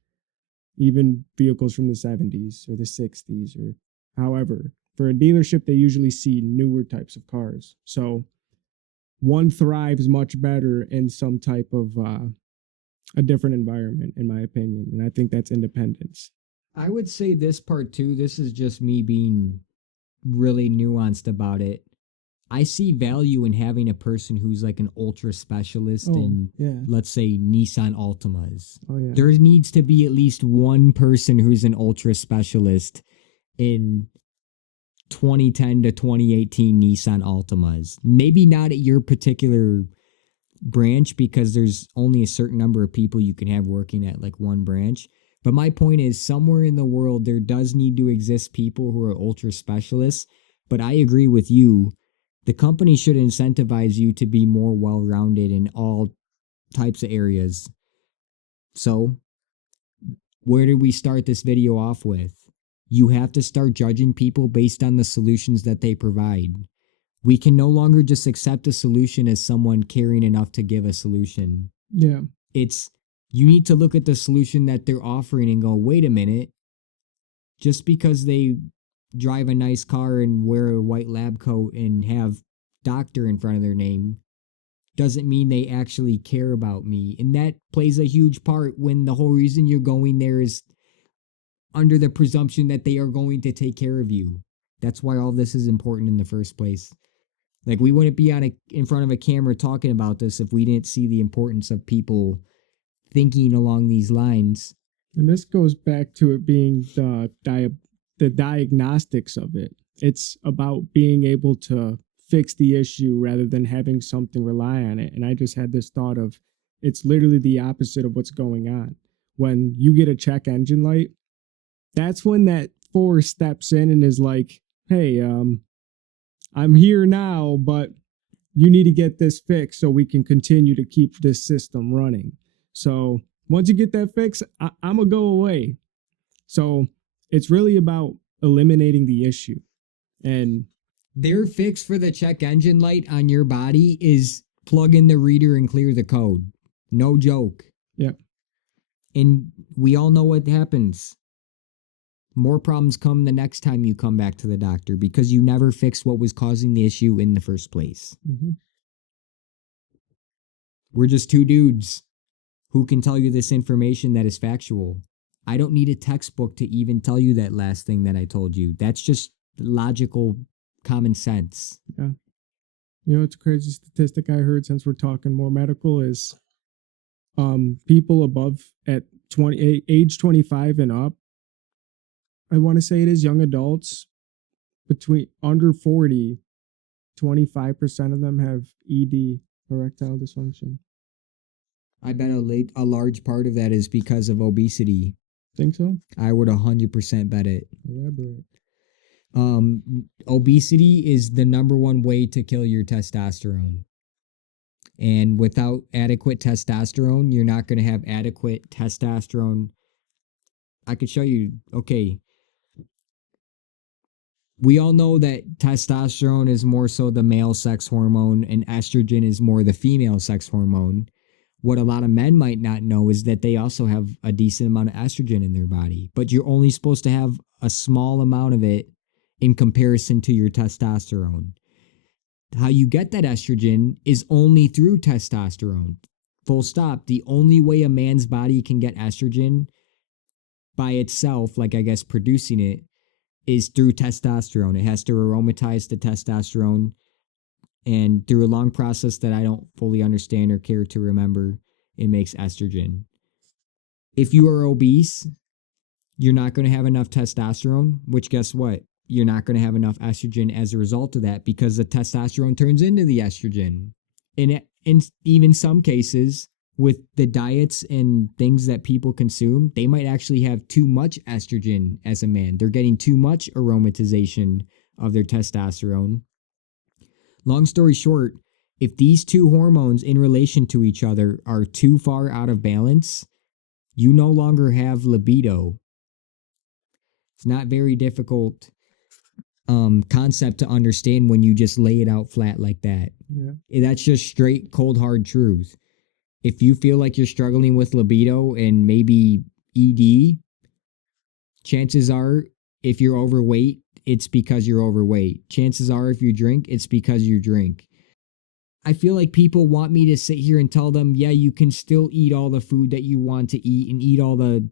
even vehicles from the 70s or the 60s, or however. For a dealership, they usually see newer types of cars. So one thrives much better in some type of a different environment, in my opinion. And I think that's independence. I would say this part too, this is just me being really nuanced about it. I see value in having a person who's like an ultra specialist in, let's say, Nissan Altimas. There needs to be at least one person who's an ultra specialist in 2010 to 2018 Nissan Altimas. Maybe not at your particular branch, because there's only a certain number of people you can have working at like one branch. But my point is, somewhere in the world, there does need to exist people who are ultra specialists. But I agree with you. The company should incentivize you to be more well-rounded in all types of areas. So, where did we start this video off with? You have to start judging people based on the solutions that they provide. We can no longer just accept a solution as someone caring enough to give a solution. Yeah. You need to look at the solution that they're offering and go, wait a minute, just because they drive a nice car and wear a white lab coat and have doctor in front of their name doesn't mean they actually care about me. And that plays a huge part when the whole reason you're going there is under the presumption that they are going to take care of you. That's why all this is important in the first place. Like, we wouldn't be in front of a camera talking about this if we didn't see the importance of people thinking along these lines. And this goes back to it being the diagnostics of it. It's about being able to fix the issue rather than having something rely on it. And I just had this thought of, it's literally the opposite of what's going on. When you get a check engine light, that's when that force steps in and is like, hey, I'm here now, but you need to get this fixed so we can continue to keep this system running. So once you get that fixed, I'm going to go away. So it's really about eliminating the issue. And their fix for the check engine light on your body is plug in the reader and clear the code. No joke. yeah, And we all know what happens. More problems come the next time you come back to the doctor because you never fixed what was causing the issue in the first place. mm-hmm. We're just two dudes who can tell you this information that is factual. I don't need a textbook to even tell you that last thing that I told you. That's just logical common sense. Yeah. You know, it's a crazy statistic I heard, since we're talking more medical, is people above at age 25 and up, I want to say it is young adults between under 40, 25% of them have ED, erectile dysfunction. I bet a large part of that is because of obesity. Think so? I would 100% bet it. Elaborate. Obesity is the number one way to kill your testosterone. And without adequate testosterone, you're not going to have adequate testosterone. I could show you. Okay. We all know that testosterone is more so the male sex hormone and estrogen is more the female sex hormone. What a lot of men might not know is that they also have a decent amount of estrogen in their body, but you're only supposed to have a small amount of it in comparison to your testosterone. How you get that estrogen is only through testosterone. Full stop. The only way a man's body can get estrogen by itself, like I guess producing it, is through testosterone. It has to aromatize the testosterone, and through a long process that I don't fully understand or care to remember, it makes estrogen. If you are obese, you're not going to have enough testosterone, which guess what? You're not going to have enough estrogen as a result of that because the testosterone turns into the estrogen. And in even some cases, with the diets and things that people consume, they might actually have too much estrogen as a man. They're getting too much aromatization of their testosterone. Long story short, if these two hormones in relation to each other are too far out of balance, you no longer have libido. It's not very difficult concept to understand when you just lay it out flat like that. Yeah. That's just straight, cold, hard truth. If you feel like you're struggling with libido and maybe ED, chances are, if you're overweight, it's because you're overweight. Chances are, if you drink, it's because you drink. I feel like people want me to sit here and tell them, yeah, you can still eat all the food that you want to eat and eat all the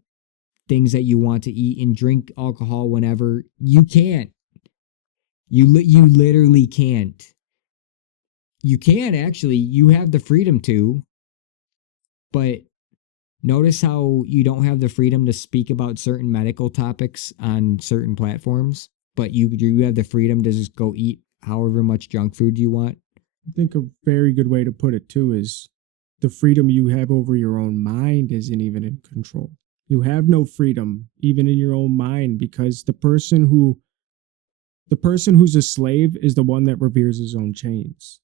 things that you want to eat and drink alcohol whenever. You can't. You literally can't. You can actually. You have the freedom to. But notice how you don't have the freedom to speak about certain medical topics on certain platforms, but you have the freedom to just go eat however much junk food you want. I think a very good way to put it too is the freedom you have over your own mind isn't even in control. You have no freedom even in your own mind, because the person who's a slave is the one that reveres his own chains.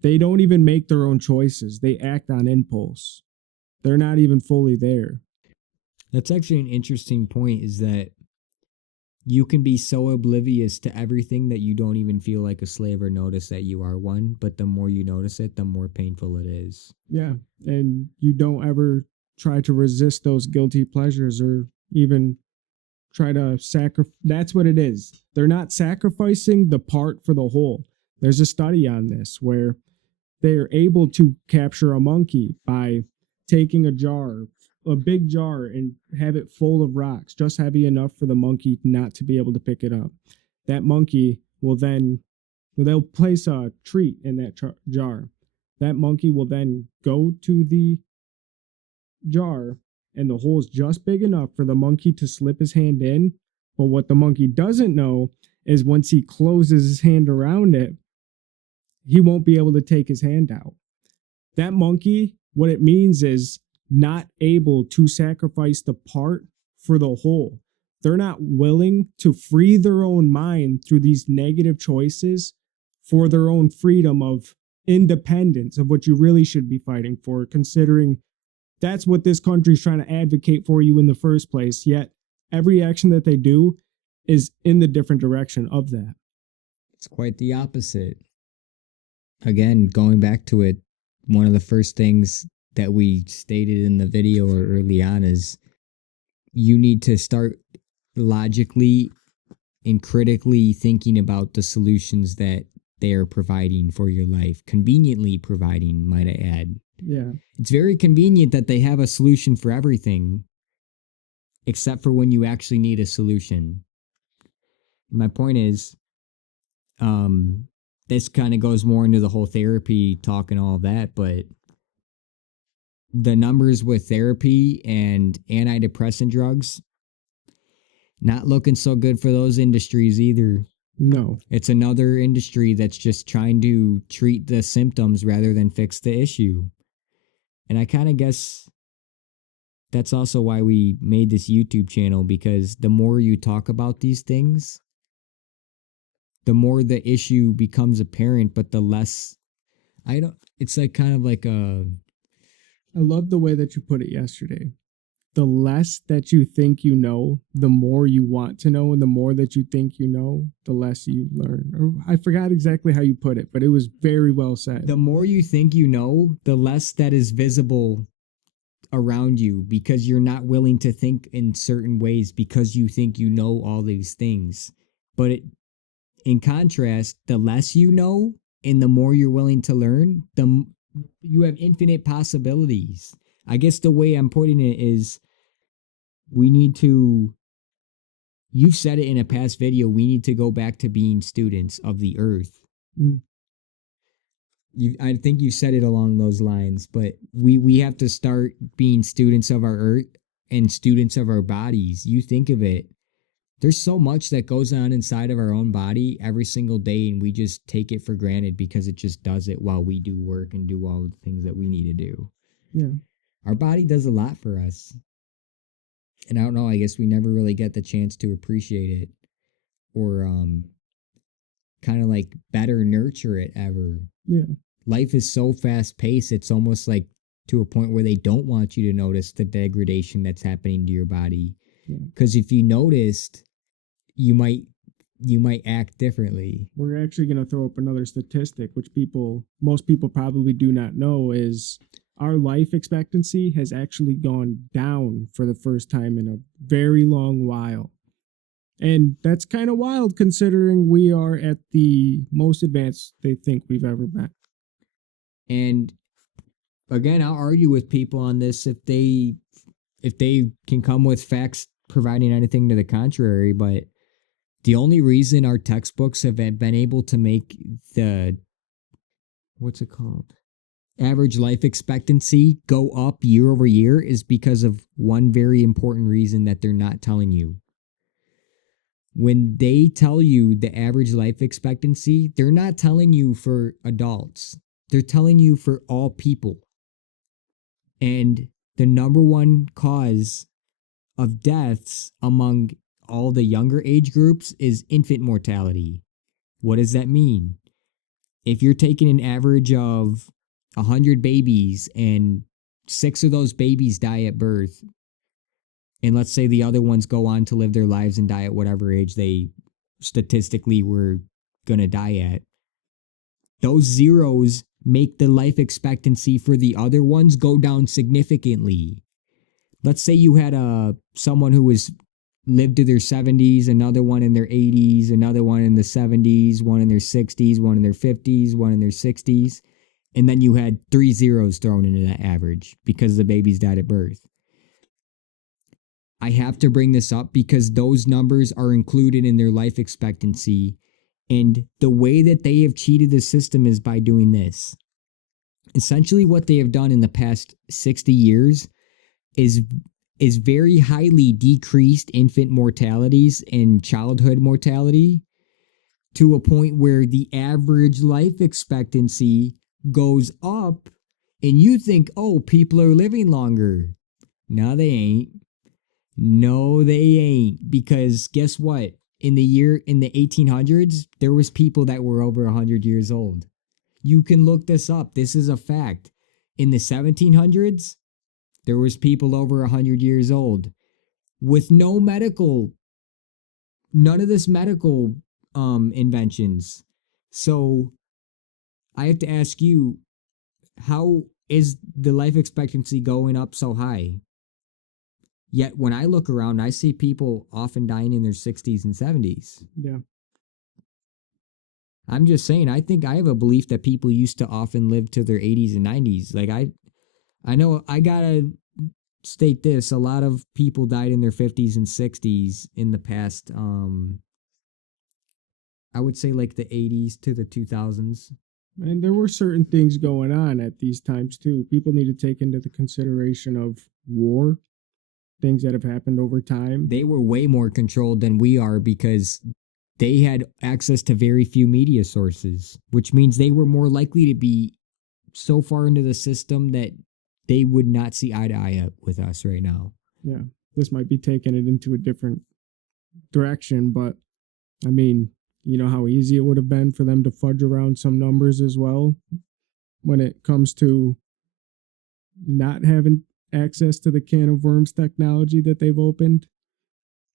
They don't even make their own choices. They act on impulse. They're not even fully there. That's actually an interesting point, is that you can be so oblivious to everything that you don't even feel like a slave or notice that you are one. But the more you notice it, the more painful it is. Yeah. And you don't ever try to resist those guilty pleasures or even try to sacrifice. That's what it is. They're not sacrificing the part for the whole. There's a study on this where they're able to capture a monkey by taking a big jar, and have it full of rocks, just heavy enough for the monkey not to be able to pick it up. That monkey will then, they'll place a treat in that jar. That monkey will then go to the jar, and the hole is just big enough for the monkey to slip his hand in. But what the monkey doesn't know is once he closes his hand around it, he won't be able to take his hand out. That monkey, what it means is not able to sacrifice the part for the whole. They're not willing to free their own mind through these negative choices for their own freedom of independence, of what you really should be fighting for, considering that's what this country's trying to advocate for you in the first place. Yet every action that they do is in the different direction of that. It's quite the opposite. Again, going back to it, one of the first things that we stated in the video or early on is you need to start logically and critically thinking about the solutions that they are providing for your life. Conveniently providing, might I add. Yeah. It's very convenient that they have a solution for everything, except for when you actually need a solution. My point is, this kind of goes more into the whole therapy talk and all that, but the numbers with therapy and antidepressant drugs, not looking so good for those industries either. No. It's another industry that's just trying to treat the symptoms rather than fix the issue. And I kind of guess that's also why we made this YouTube channel, because the more you talk about these things, the more the issue becomes apparent, but the less it's like kind of like a. I love the way that you put it yesterday. The less that you think you know, the more you want to know, and the more that you think you know, the less you learn. Or I forgot exactly how you put it, but it was very well said. The more you think you know, the less that is visible around you, because you're not willing to think in certain ways because you think you know all these things. But in contrast, the less you know and the more you're willing to learn, you have infinite possibilities. I guess the way I'm putting it is, we need to, you've said it in a past video, we need to go back to being students of the earth. I think you said it along those lines, but we have to start being students of our earth and students of our bodies. You think of it, there's so much that goes on inside of our own body every single day, and we just take it for granted because it just does it while we do work and do all the things that we need to do. Yeah. Our body does a lot for us. And I don't know, I guess we never really get the chance to appreciate it or kind of like better nurture it ever. Yeah. Life is so fast paced, it's almost like to a point where they don't want you to notice the degradation that's happening to your body. Because if you noticed, you might act differently. We're actually going to throw up another statistic, which most people probably do not know, is our life expectancy has actually gone down for the first time in a very long while. And that's kind of wild considering we are at the most advanced they think we've ever been. And again, I'll argue with people on this if they can come with facts providing anything to the contrary, but the only reason our textbooks have been able to make the, what's it called, average life expectancy go up year over year is because of one very important reason that they're not telling you. When they tell you the average life expectancy, they're not telling you for adults. They're telling you for all people. And the number one cause of deaths among all the younger age groups is infant mortality. What does that mean? If you're taking an average of 100 babies and 6 of those babies die at birth, and let's say the other ones go on to live their lives and die at whatever age they statistically were going to die at, those zeros make the life expectancy for the other ones go down significantly. Let's say you had someone who was lived to their 70s, another one in their 80s, another one in the 70s, one in their 60s, one in their 50s, one in their 60s, and then you had 3 zeros thrown into that average because the babies died at birth. I have to bring this up because those numbers are included in their life expectancy, and the way that they have cheated the system is by doing this. Essentially, what they have done in the past 60 years is very highly decreased infant mortalities and childhood mortality to a point where the average life expectancy goes up And you think, oh, people are living longer. No, they ain't. No, they ain't. Because guess what? In the 1800s, there was people that were over 100 years old. You can look this up. This is a fact. In the 1700s, there was people over 100 years old with none of this medical inventions. So I have to ask you, how is the life expectancy going up so high? Yet when I look around, I see people often dying in their 60s and 70s. Yeah. I'm just saying, I think I have a belief that people used to often live to their 80s and 90s. Like I know I gotta state this: a lot of people died in their 50s and 60s in the past. I would say like the 80s to the 2000s. And there were certain things going on at these times too. People need to take into the consideration of war, things that have happened over time. They were way more controlled than we are because they had access to very few media sources, which means they were more likely to be so far into the system that they would not see eye to eye with us right now. Yeah. This might be taking it into a different direction, but I mean, you know how easy it would have been for them to fudge around some numbers as well when it comes to not having access to the can of worms technology that they've opened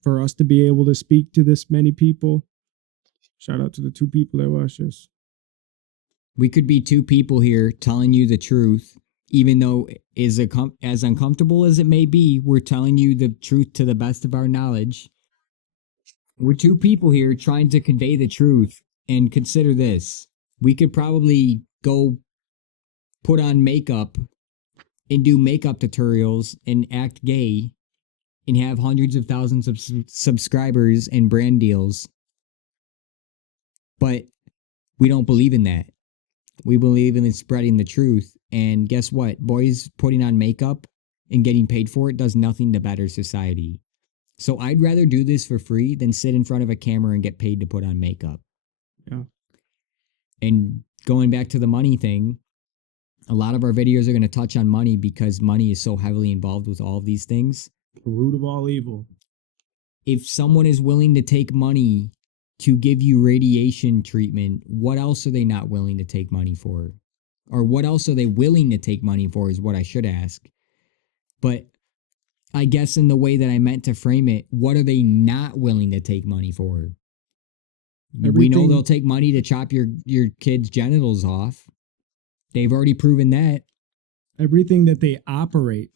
for us to be able to speak to this many people. Shout out to the 2 people that watch this. We could be 2 people here telling you the truth, even though as uncomfortable as it may be, we're telling you the truth to the best of our knowledge. We're 2 people here trying to convey the truth, and consider this. We could probably go put on makeup and do makeup tutorials and act gay and have hundreds of thousands of subscribers and brand deals. But we don't believe in that. We believe in spreading the truth. And guess what? Boys putting on makeup and getting paid for it does nothing to better society. So I'd rather do this for free than sit in front of a camera and get paid to put on makeup. Yeah. And going back to the money thing, a lot of our videos are going to touch on money because money is so heavily involved with all of these things. The root of all evil. If someone is willing to take money to give you radiation treatment, what else are they not willing to take money for? Or what else are they willing to take money for is what I should ask. But I guess in the way that I meant to frame it, what are they not willing to take money for? We know they'll take money to chop your kid's genitals off. They've already proven that. Everything that they operate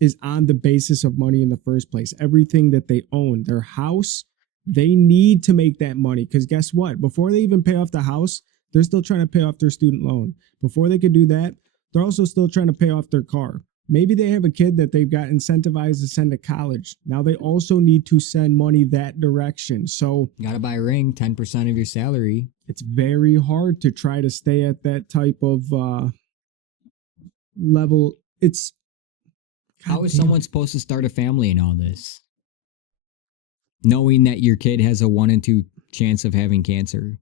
is on the basis of money in the first place. Everything that they own, their house, they need to make that money. Because guess what? Before they even pay off the house, they're still trying to pay off their student loan. Before they could do that, they're also still trying to pay off their car. Maybe they have a kid that they've got incentivized to send to college. Now they also need to send money that direction. So you gotta buy a ring, 10% of your salary. It's very hard to try to stay at that type of level. How is someone supposed to start a family in all this? Knowing that your kid has a 1 in 2 chance of having cancer.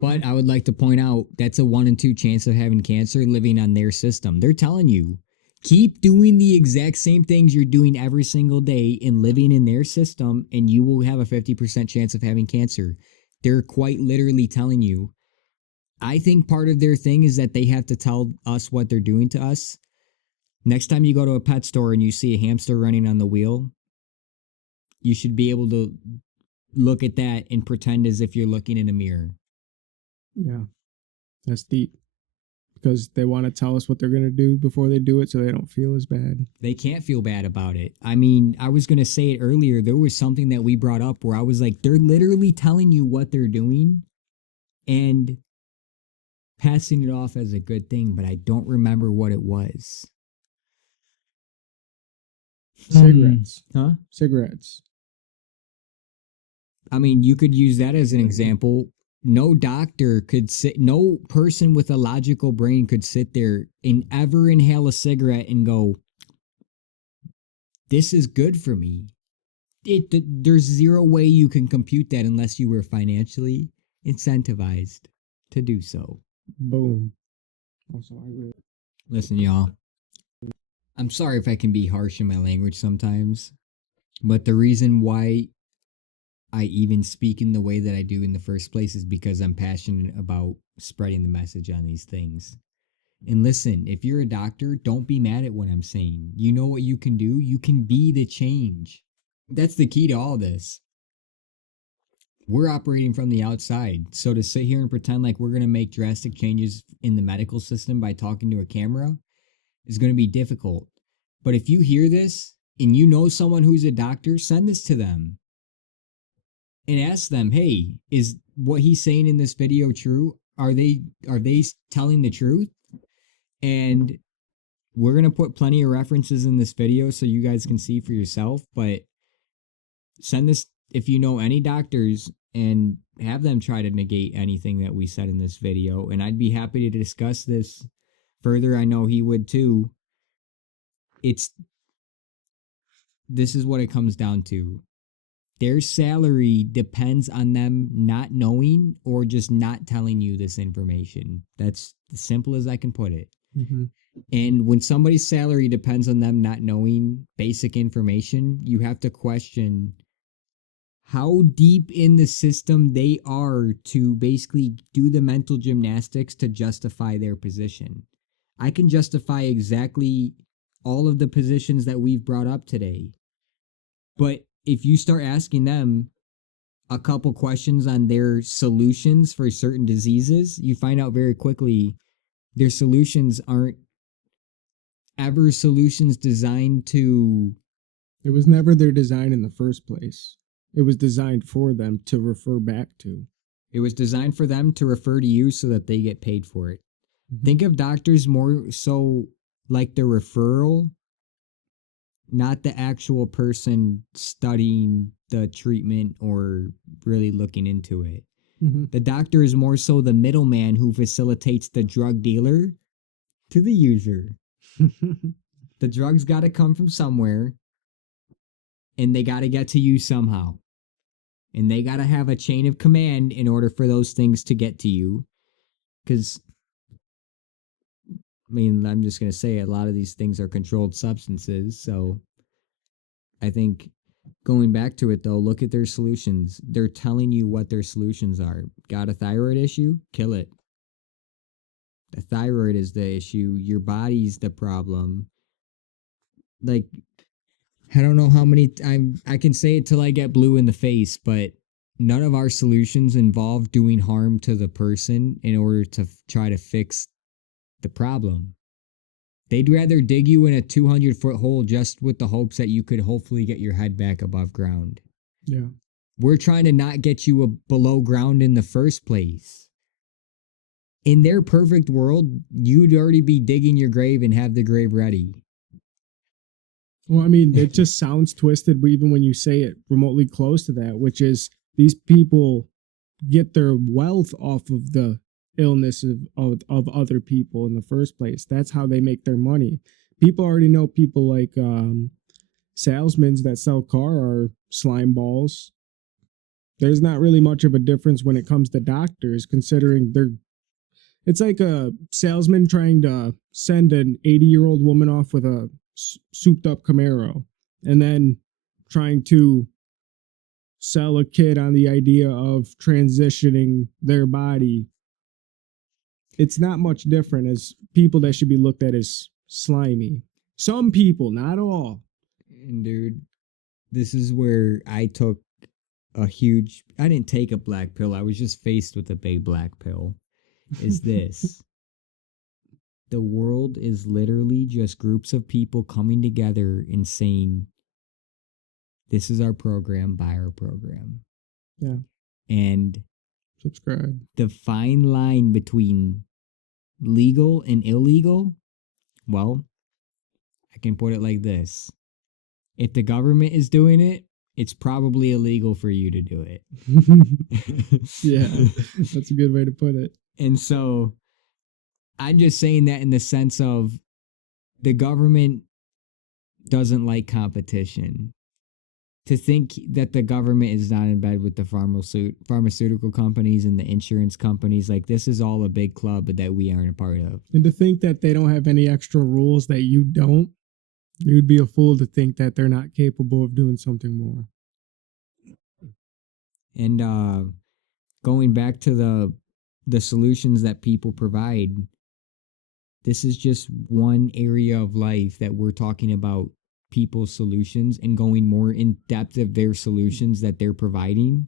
But I would like to point out that's a 1 in 2 chance of having cancer living on their system. They're telling you, keep doing the exact same things you're doing every single day and living in their system, and you will have a 50% chance of having cancer. They're quite literally telling you. I think part of their thing is that they have to tell us what they're doing to us. Next time you go to a pet store and you see a hamster running on the wheel, you should be able to look at that and pretend as if you're looking in a mirror. Yeah, that's deep. Because they want to tell us what they're going to do before they do it so they don't feel as bad. They can't feel bad about it. I mean, I was going to say it earlier. There was something that we brought up where I was like, they're literally telling you what they're doing and passing it off as a good thing, but I don't remember what it was. Cigarettes. Huh? Cigarettes. I mean, you could use that as an example. No doctor could sit, no person with a logical brain could sit there and ever inhale a cigarette and go, this is good for me. There's zero way you can compute that unless you were financially incentivized to do so. Boom. Also, I really. Listen, y'all. I'm sorry if I can be harsh in my language sometimes, but the reason why I even speak in the way that I do in the first place is because I'm passionate about spreading the message on these things. And listen, if you're a doctor, don't be mad at what I'm saying. You know what you can do? You can be the change. That's the key to all this. We're operating from the outside. So to sit here and pretend like we're going to make drastic changes in the medical system by talking to a camera is going to be difficult. But if you hear this and you know someone who's a doctor, send this to them and ask them, "Hey, is what he's saying in this video true? Are they telling the truth?" And we're going to put plenty of references in this video so you guys can see for yourself, but send this if you know any doctors and have them try to negate anything that we said in this video, and I'd be happy to discuss this further. I know he would too. It's This is what it comes down to. Their salary depends on them not knowing or just not telling you this information. That's as simple as I can put it. Mm-hmm. And when somebody's salary depends on them not knowing basic information, you have to question how deep in the system they are to basically do the mental gymnastics to justify their position. I can justify exactly all of the positions that we've brought up today. But if you start asking them a couple questions on their solutions for certain diseases, you find out very quickly their solutions aren't ever solutions designed to. It was never their design in the first place. It was designed for them to refer back to. It was designed for them to refer to you so that they get paid for it. Mm-hmm. Think of doctors more so like the referral, not the actual person studying the treatment or really looking into it. Mm-hmm. The doctor is more so the middleman who facilitates the drug dealer to the user. The drugs got to come from somewhere and they got to get to you somehow. And they got to have a chain of command in order for those things to get to you. Because, I mean, I'm just going to say a lot of these things are controlled substances. So I think going back to it, though, look at their solutions. They're telling you what their solutions are. Got a thyroid issue? Kill it. The thyroid is the issue. Your body's the problem. Like, I don't know how many I can say it till I get blue in the face, but none of our solutions involve doing harm to the person in order to try to fix the problem. They'd rather dig you in a 200-foot hole just with the hopes that you could hopefully get your head back above ground. Yeah. We're trying to not get you below ground in the first place. In their perfect world, you'd already be digging your grave and have the grave ready. Well, I mean, it just sounds twisted, but even when you say it remotely close to that, which is these people get their wealth off of the illness of other people in the first place. That's how they make their money. People already know people like salesmen that sell car are slime balls. There's not really much of a difference when it comes to doctors, considering it's like a salesman trying to send an 80-year-old woman off with a souped up Camaro and then trying to sell a kid on the idea of transitioning their body. It's not much different as people that should be looked at as slimy. Some people, not all. And dude, this is where I took I didn't take a black pill. I was just faced with a big black pill. Is this. The world is literally just groups of people coming together and saying, this is our program, buy our program. Yeah. And subscribe. The fine line between legal and illegal, well, I can put it like this. If the government is doing it, it's probably illegal for you to do it. Yeah, that's a good way to put it. And so I'm just saying that in the sense of the government doesn't like competition. to think that the government is not in bed with the pharmaceutical companies and the insurance companies, like this is all a big club that we aren't a part of. And to think that they don't have any extra rules that you don't, you'd be a fool to think that they're not capable of doing something more. And going back to the solutions that people provide, this is just one area of life that we're talking about people's solutions and going more in depth of their solutions that they're providing,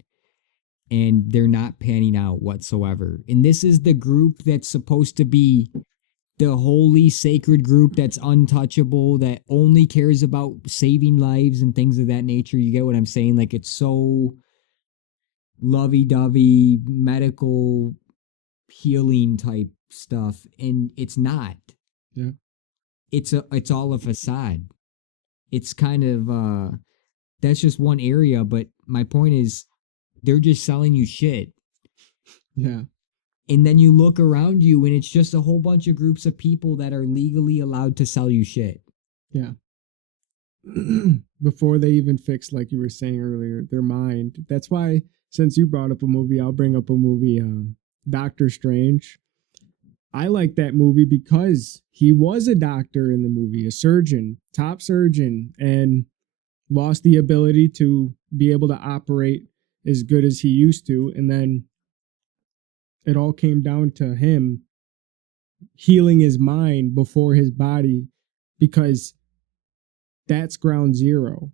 and they're not panning out whatsoever. And this is the group that's supposed to be the holy sacred group that's untouchable, that only cares about saving lives and things of that nature. You get what I'm saying? Like, it's so lovey-dovey medical healing type stuff, and it's not. Yeah. It's all a facade. It's kind of that's just one area, but my point is they're just selling you shit. Yeah. And then you look around you and it's just a whole bunch of groups of people that are legally allowed to sell you shit. Yeah. Before they even fix, like you were saying earlier, their mind. That's why, since you brought up a movie, I'll bring up a movie, Doctor Strange. I like that movie because he was a doctor in the movie, a surgeon, top surgeon, and lost the ability to be able to operate as good as he used to. And then it all came down to him healing his mind before his body, because that's ground zero.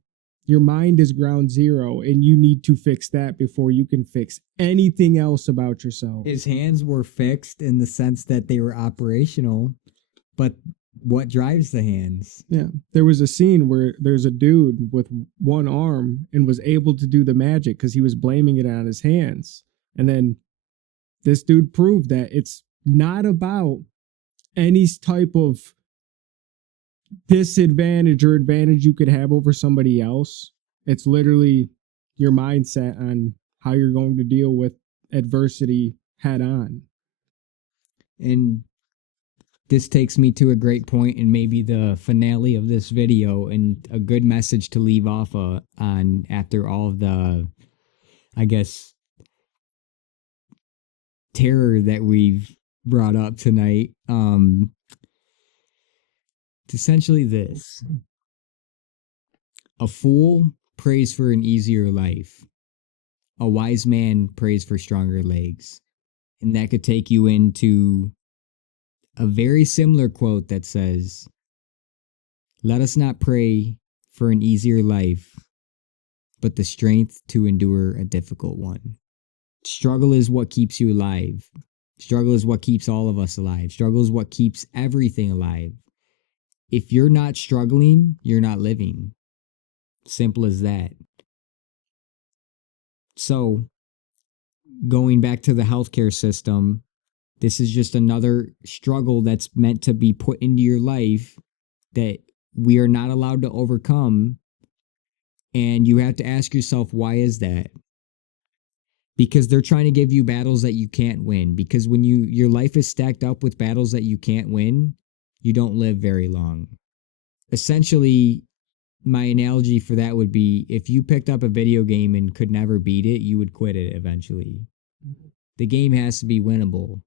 Your mind is ground zero, and you need to fix that before you can fix anything else about yourself. His hands were fixed in the sense that they were operational, but what drives the hands? Yeah. There was a scene where there's a dude with one arm and was able to do the magic because he was blaming it on his hands. And then this dude proved that it's not about any type of disadvantage or advantage you could have over somebody else. It's literally your mindset on how you're going to deal with adversity head on. And this takes me to a great point and maybe the finale of this video, and a good message to leave off on after all of the, I guess, terror that we've brought up tonight. It's essentially this: a fool prays for an easier life. A wise man prays for stronger legs. And that could take you into a very similar quote that says, "Let us not pray for an easier life, but the strength to endure a difficult one." Struggle is what keeps you alive. Struggle is what keeps all of us alive. Struggle is what keeps everything alive. If you're not struggling, you're not living. Simple as that. So, going back to the healthcare system, this is just another struggle that's meant to be put into your life that we are not allowed to overcome. And you have to ask yourself, why is that? Because they're trying to give you battles that you can't win. Because when your life is stacked up with battles that you can't win, you don't live very long. Essentially, my analogy for that would be, if you picked up a video game and could never beat it, you would quit it eventually. The game has to be winnable.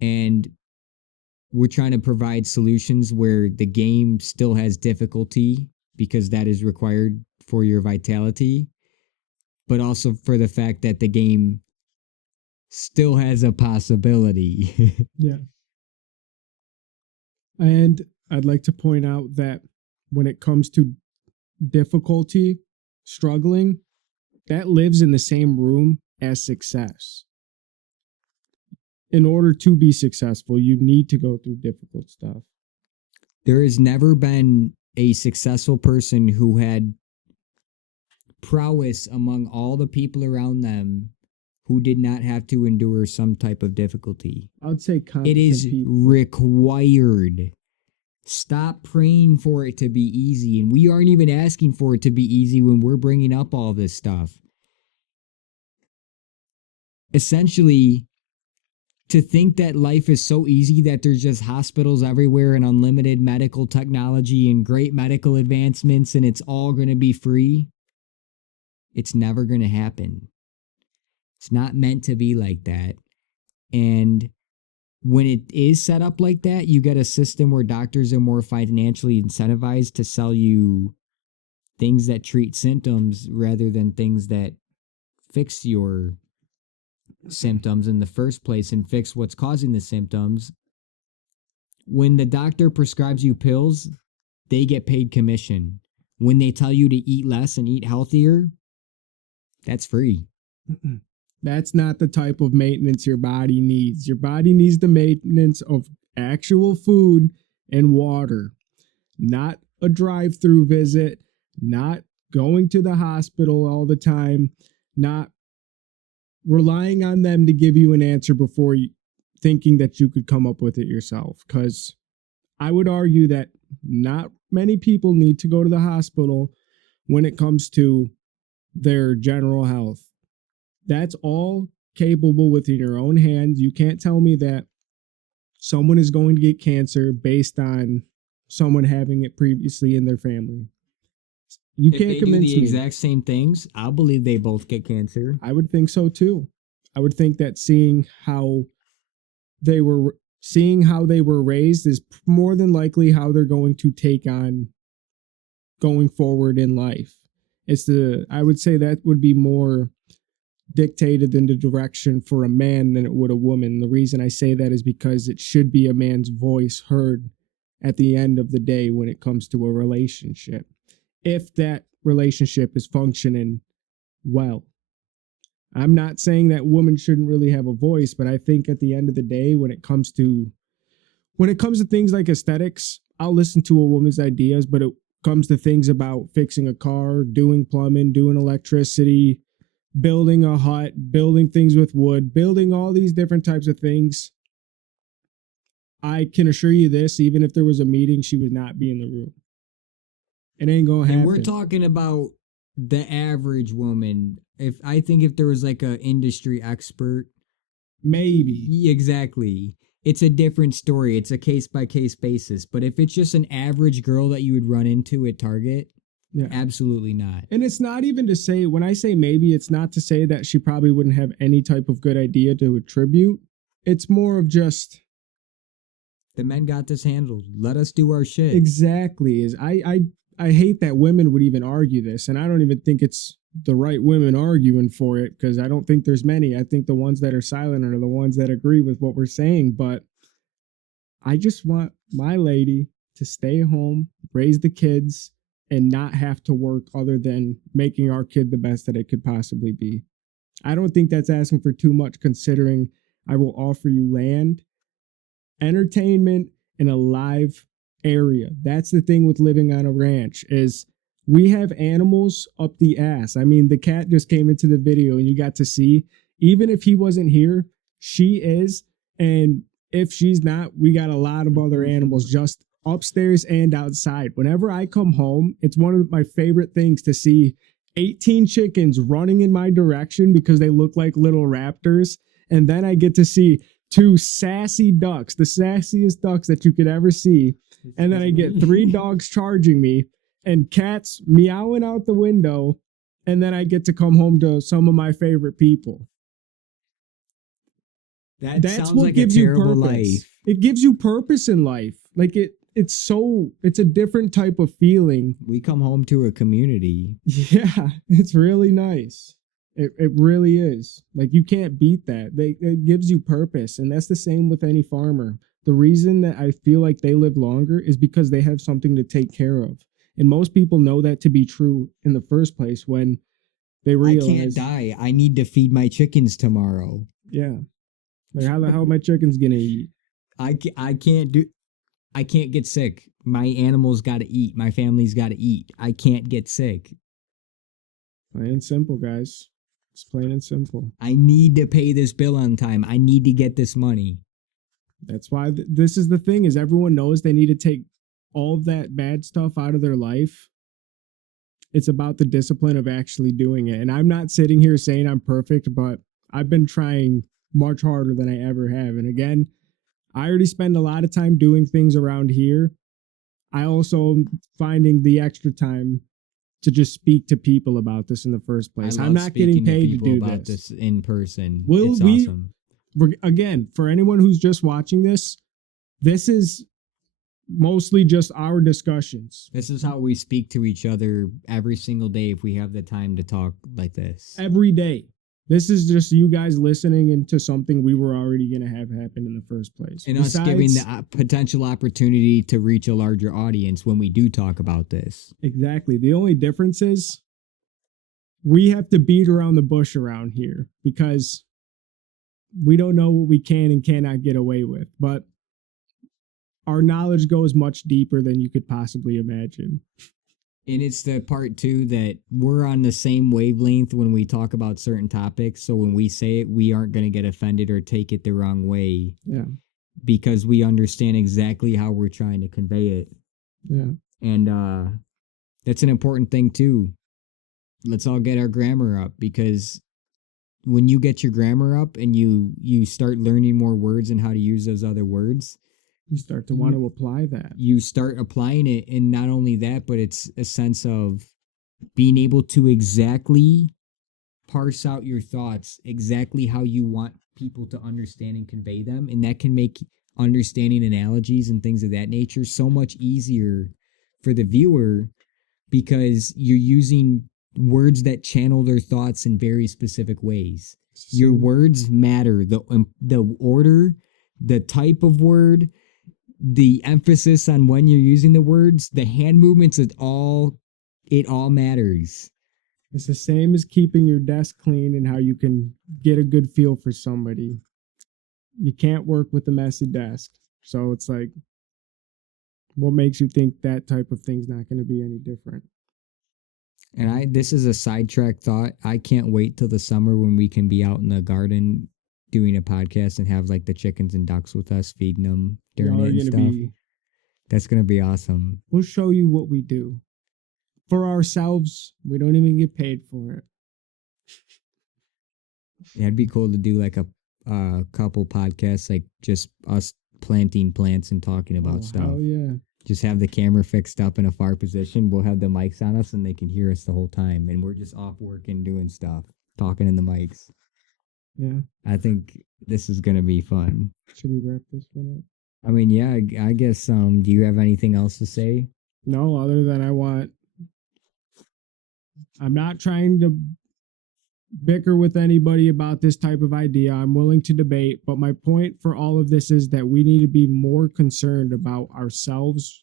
And we're trying to provide solutions where the game still has difficulty, because that is required for your vitality, but also for the fact that the game still has a possibility. Yeah. And I'd like to point out that when it comes to difficulty, struggling, that lives in the same room as success. In order to be successful, you need to go through difficult stuff. There has never been a successful person who had prowess among all the people around them who did not have to endure some type of difficulty. I would say competent It is people. required. Stop praying for it to be easy. And we aren't even asking for it to be easy when we're bringing up all this stuff. Essentially, to think that life is so easy that there's just hospitals everywhere and unlimited medical technology and great medical advancements and it's all going to be free, it's never going to happen. It's not meant to be like that. And when it is set up like that, you get a system where doctors are more financially incentivized to sell you things that treat symptoms rather than things that fix your symptoms in the first place and fix what's causing the symptoms. When the doctor prescribes you pills, they get paid commission. When they tell you to eat less and eat healthier, that's free. That's not the type of maintenance your body needs. Your body needs the maintenance of actual food and water, not a drive-through visit, not going to the hospital all the time, not relying on them to give you an answer before you thinking that you could come up with it yourself. Because I would argue that not many people need to go to the hospital when it comes to their general health. That's all capable within your own hands. You can't tell me that someone is going to get cancer based on someone having it previously in their family. You can't convince me. If they do the exact same things, I'll believe they both get cancer. I would think so too. I would think that seeing how they were raised is more than likely how they're going to take on going forward in life. I would say that would be more dictated in the direction for a man than it would a woman. The reason I say that is because it should be a man's voice heard at the end of the day when it comes to a relationship, if that relationship is functioning well. I'm not saying that women shouldn't really have a voice, but I think at the end of the day, when it comes to things like aesthetics, I'll listen to a woman's ideas, but it comes to things about fixing a car, doing plumbing, doing electricity, building a hut, building things with wood, building all these different types of things. I can assure you this, even if there was a meeting, she would not be in the room. It ain't gonna happen. And we're talking about the average woman. If there was like a industry expert, maybe. Exactly. It's a different story. It's a case by case basis. But if it's just an average girl that you would run into at Target, yeah, absolutely not. And it's not even to say, when I say maybe, it's not to say that she probably wouldn't have any type of good idea to attribute. It's more of just, the men got this handled. Let us do our shit. Exactly. I hate that women would even argue this, and I don't even think it's the right women arguing for it, because I don't think there's many. I think the ones that are silent are the ones that agree with what we're saying. But I just want my lady to stay home, raise the kids, and not have to work other than making our kid the best that it could possibly be. I don't think that's asking for too much, considering I will offer you land, entertainment, and a live area. That's the thing with living on a ranch, is we have animals up the ass. I mean, the cat just came into the video and you got to see, even if he wasn't here, she is. And if she's not, we got a lot of other animals just upstairs and outside. Whenever I come home, it's one of my favorite things to see 18 chickens running in my direction because they look like little raptors. And then I get to see 2 sassy ducks, the sassiest ducks that you could ever see. And then I get 3 dogs charging me and cats meowing out the window. And then I get to come home to some of my favorite people. That's sounds what like gives a terrible you purpose. Life. It gives you purpose in life. Like it's a different type of feeling. We come home to a community. Yeah, it's really nice. It really is. Like, you can't beat that. It gives you purpose. And that's the same with any farmer. The reason that I feel like they live longer is because they have something to take care of. And most people know that to be true in the first place when they realize, I can't die. I need to feed my chickens tomorrow. Yeah. Like, how the hell my chicken's gonna eat? I can't get sick. My animals got to eat. My family's got to eat. I can't get sick. Plain and simple, guys. It's plain and simple. I need to pay this bill on time. I need to get this money. That's why this is the thing, is everyone knows they need to take all of that bad stuff out of their life. It's about the discipline of actually doing it. And I'm not sitting here saying I'm perfect, but I've been trying much harder than I ever have. And again, I already spend a lot of time doing things around here. I also am finding the extra time to just speak to people about this in the first place. I I'm love not getting speaking to paid to people do about this in person. It's awesome. Again, for anyone who's just watching this is mostly just our discussions This is how we speak to each other every single day if we have the time to talk like this. every day. This is just you guys listening into something we were already going to have happen in the first place. And us giving the potential opportunity to reach a larger audience when we do talk about this. Exactly. The only difference is we have to beat around the bush around here because we don't know what we can and cannot get away with. But our knowledge goes much deeper than you could possibly imagine. And it's the part too that we're on the same wavelength when we talk about certain topics. So when we say it, we aren't going to get offended or take it the wrong way. Yeah. Because we understand exactly how we're trying to convey it. Yeah. And that's an important thing too. Let's all get our grammar up, because when you get your grammar up and you start learning more words and how to use those other words, you start to want to apply that. You start applying it, and not only that, but it's a sense of being able to exactly parse out your thoughts, exactly how you want people to understand and convey them, and that can make understanding analogies and things of that nature so much easier for the viewer, because you're using words that channel their thoughts in very specific ways. Your words matter. The order, the type of word, the emphasis on when you're using the words, the hand movements, it all matters. It's the same as keeping your desk clean and how you can get a good feel for somebody. You can't work with a messy desk. So it's like, what makes you think that type of thing's not going to be any different? And this is a sidetrack thought. I can't wait till the summer when we can be out in the garden doing a podcast and have like the chickens and ducks with us, feeding them during it and stuff. That's going to be awesome. We'll show you what we do. For ourselves, we don't even get paid for it. Yeah, it'd be cool to do like a couple podcasts, like just us planting plants and talking about stuff. Oh, yeah. Just have the camera fixed up in a far position. We'll have the mics on us and they can hear us the whole time. And we're just off working, doing stuff, talking in the mics. Yeah. I think this is going to be fun. Should we wrap this one up? I mean, yeah, I guess, do you have anything else to say? No, other than I'm not trying to bicker with anybody about this type of idea. I'm willing to debate, but my point for all of this is that we need to be more concerned about ourselves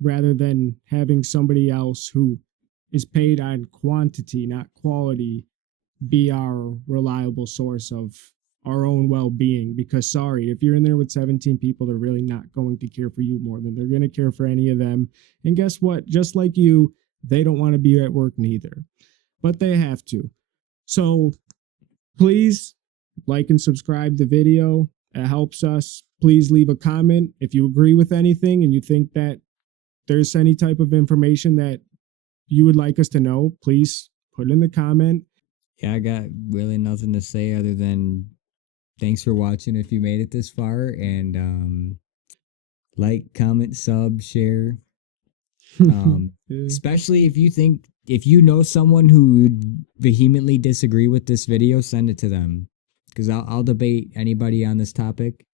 rather than having somebody else who is paid on quantity, not quality, be our reliable source of our own well-being. Because sorry, if you're in there with 17 people, they're really not going to care for you more than they're going to care for any of them. And guess what? Just like you, they don't want to be at work neither, but they have to. So please like and subscribe the video. It helps us. Please leave a comment if you agree with anything and you think that there's any type of information that you would like us to know. Please put it in the comment. Yeah, I got really nothing to say other than thanks for watching if you made it this far, and like, comment, sub, share. Especially if you know someone who would vehemently disagree with this video, send it to them, because I'll debate anybody on this topic.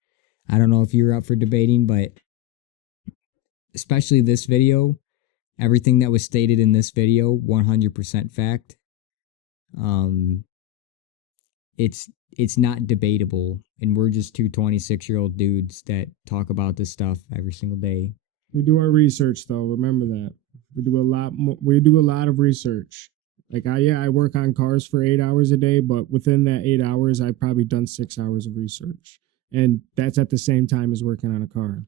I don't know if you're up for debating, but especially this video, everything that was stated in this video, 100% fact. It's not debatable, and we're just two 26-year-old dudes that talk about this stuff every single day. We do our research, though. Remember that. We do a lot more. We do a lot of research. Like I work on cars for 8 hours a day, but within that 8 hours, I've probably done 6 hours of research, and that's at the same time as working on a car.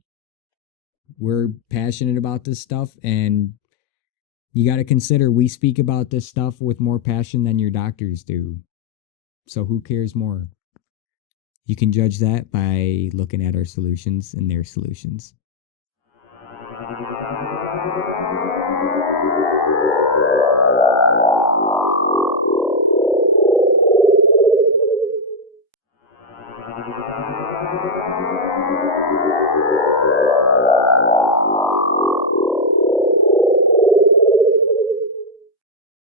We're passionate about this stuff, and you got to consider we speak about this stuff with more passion than your doctors do. So who cares more? You can judge that by looking at our solutions and their solutions.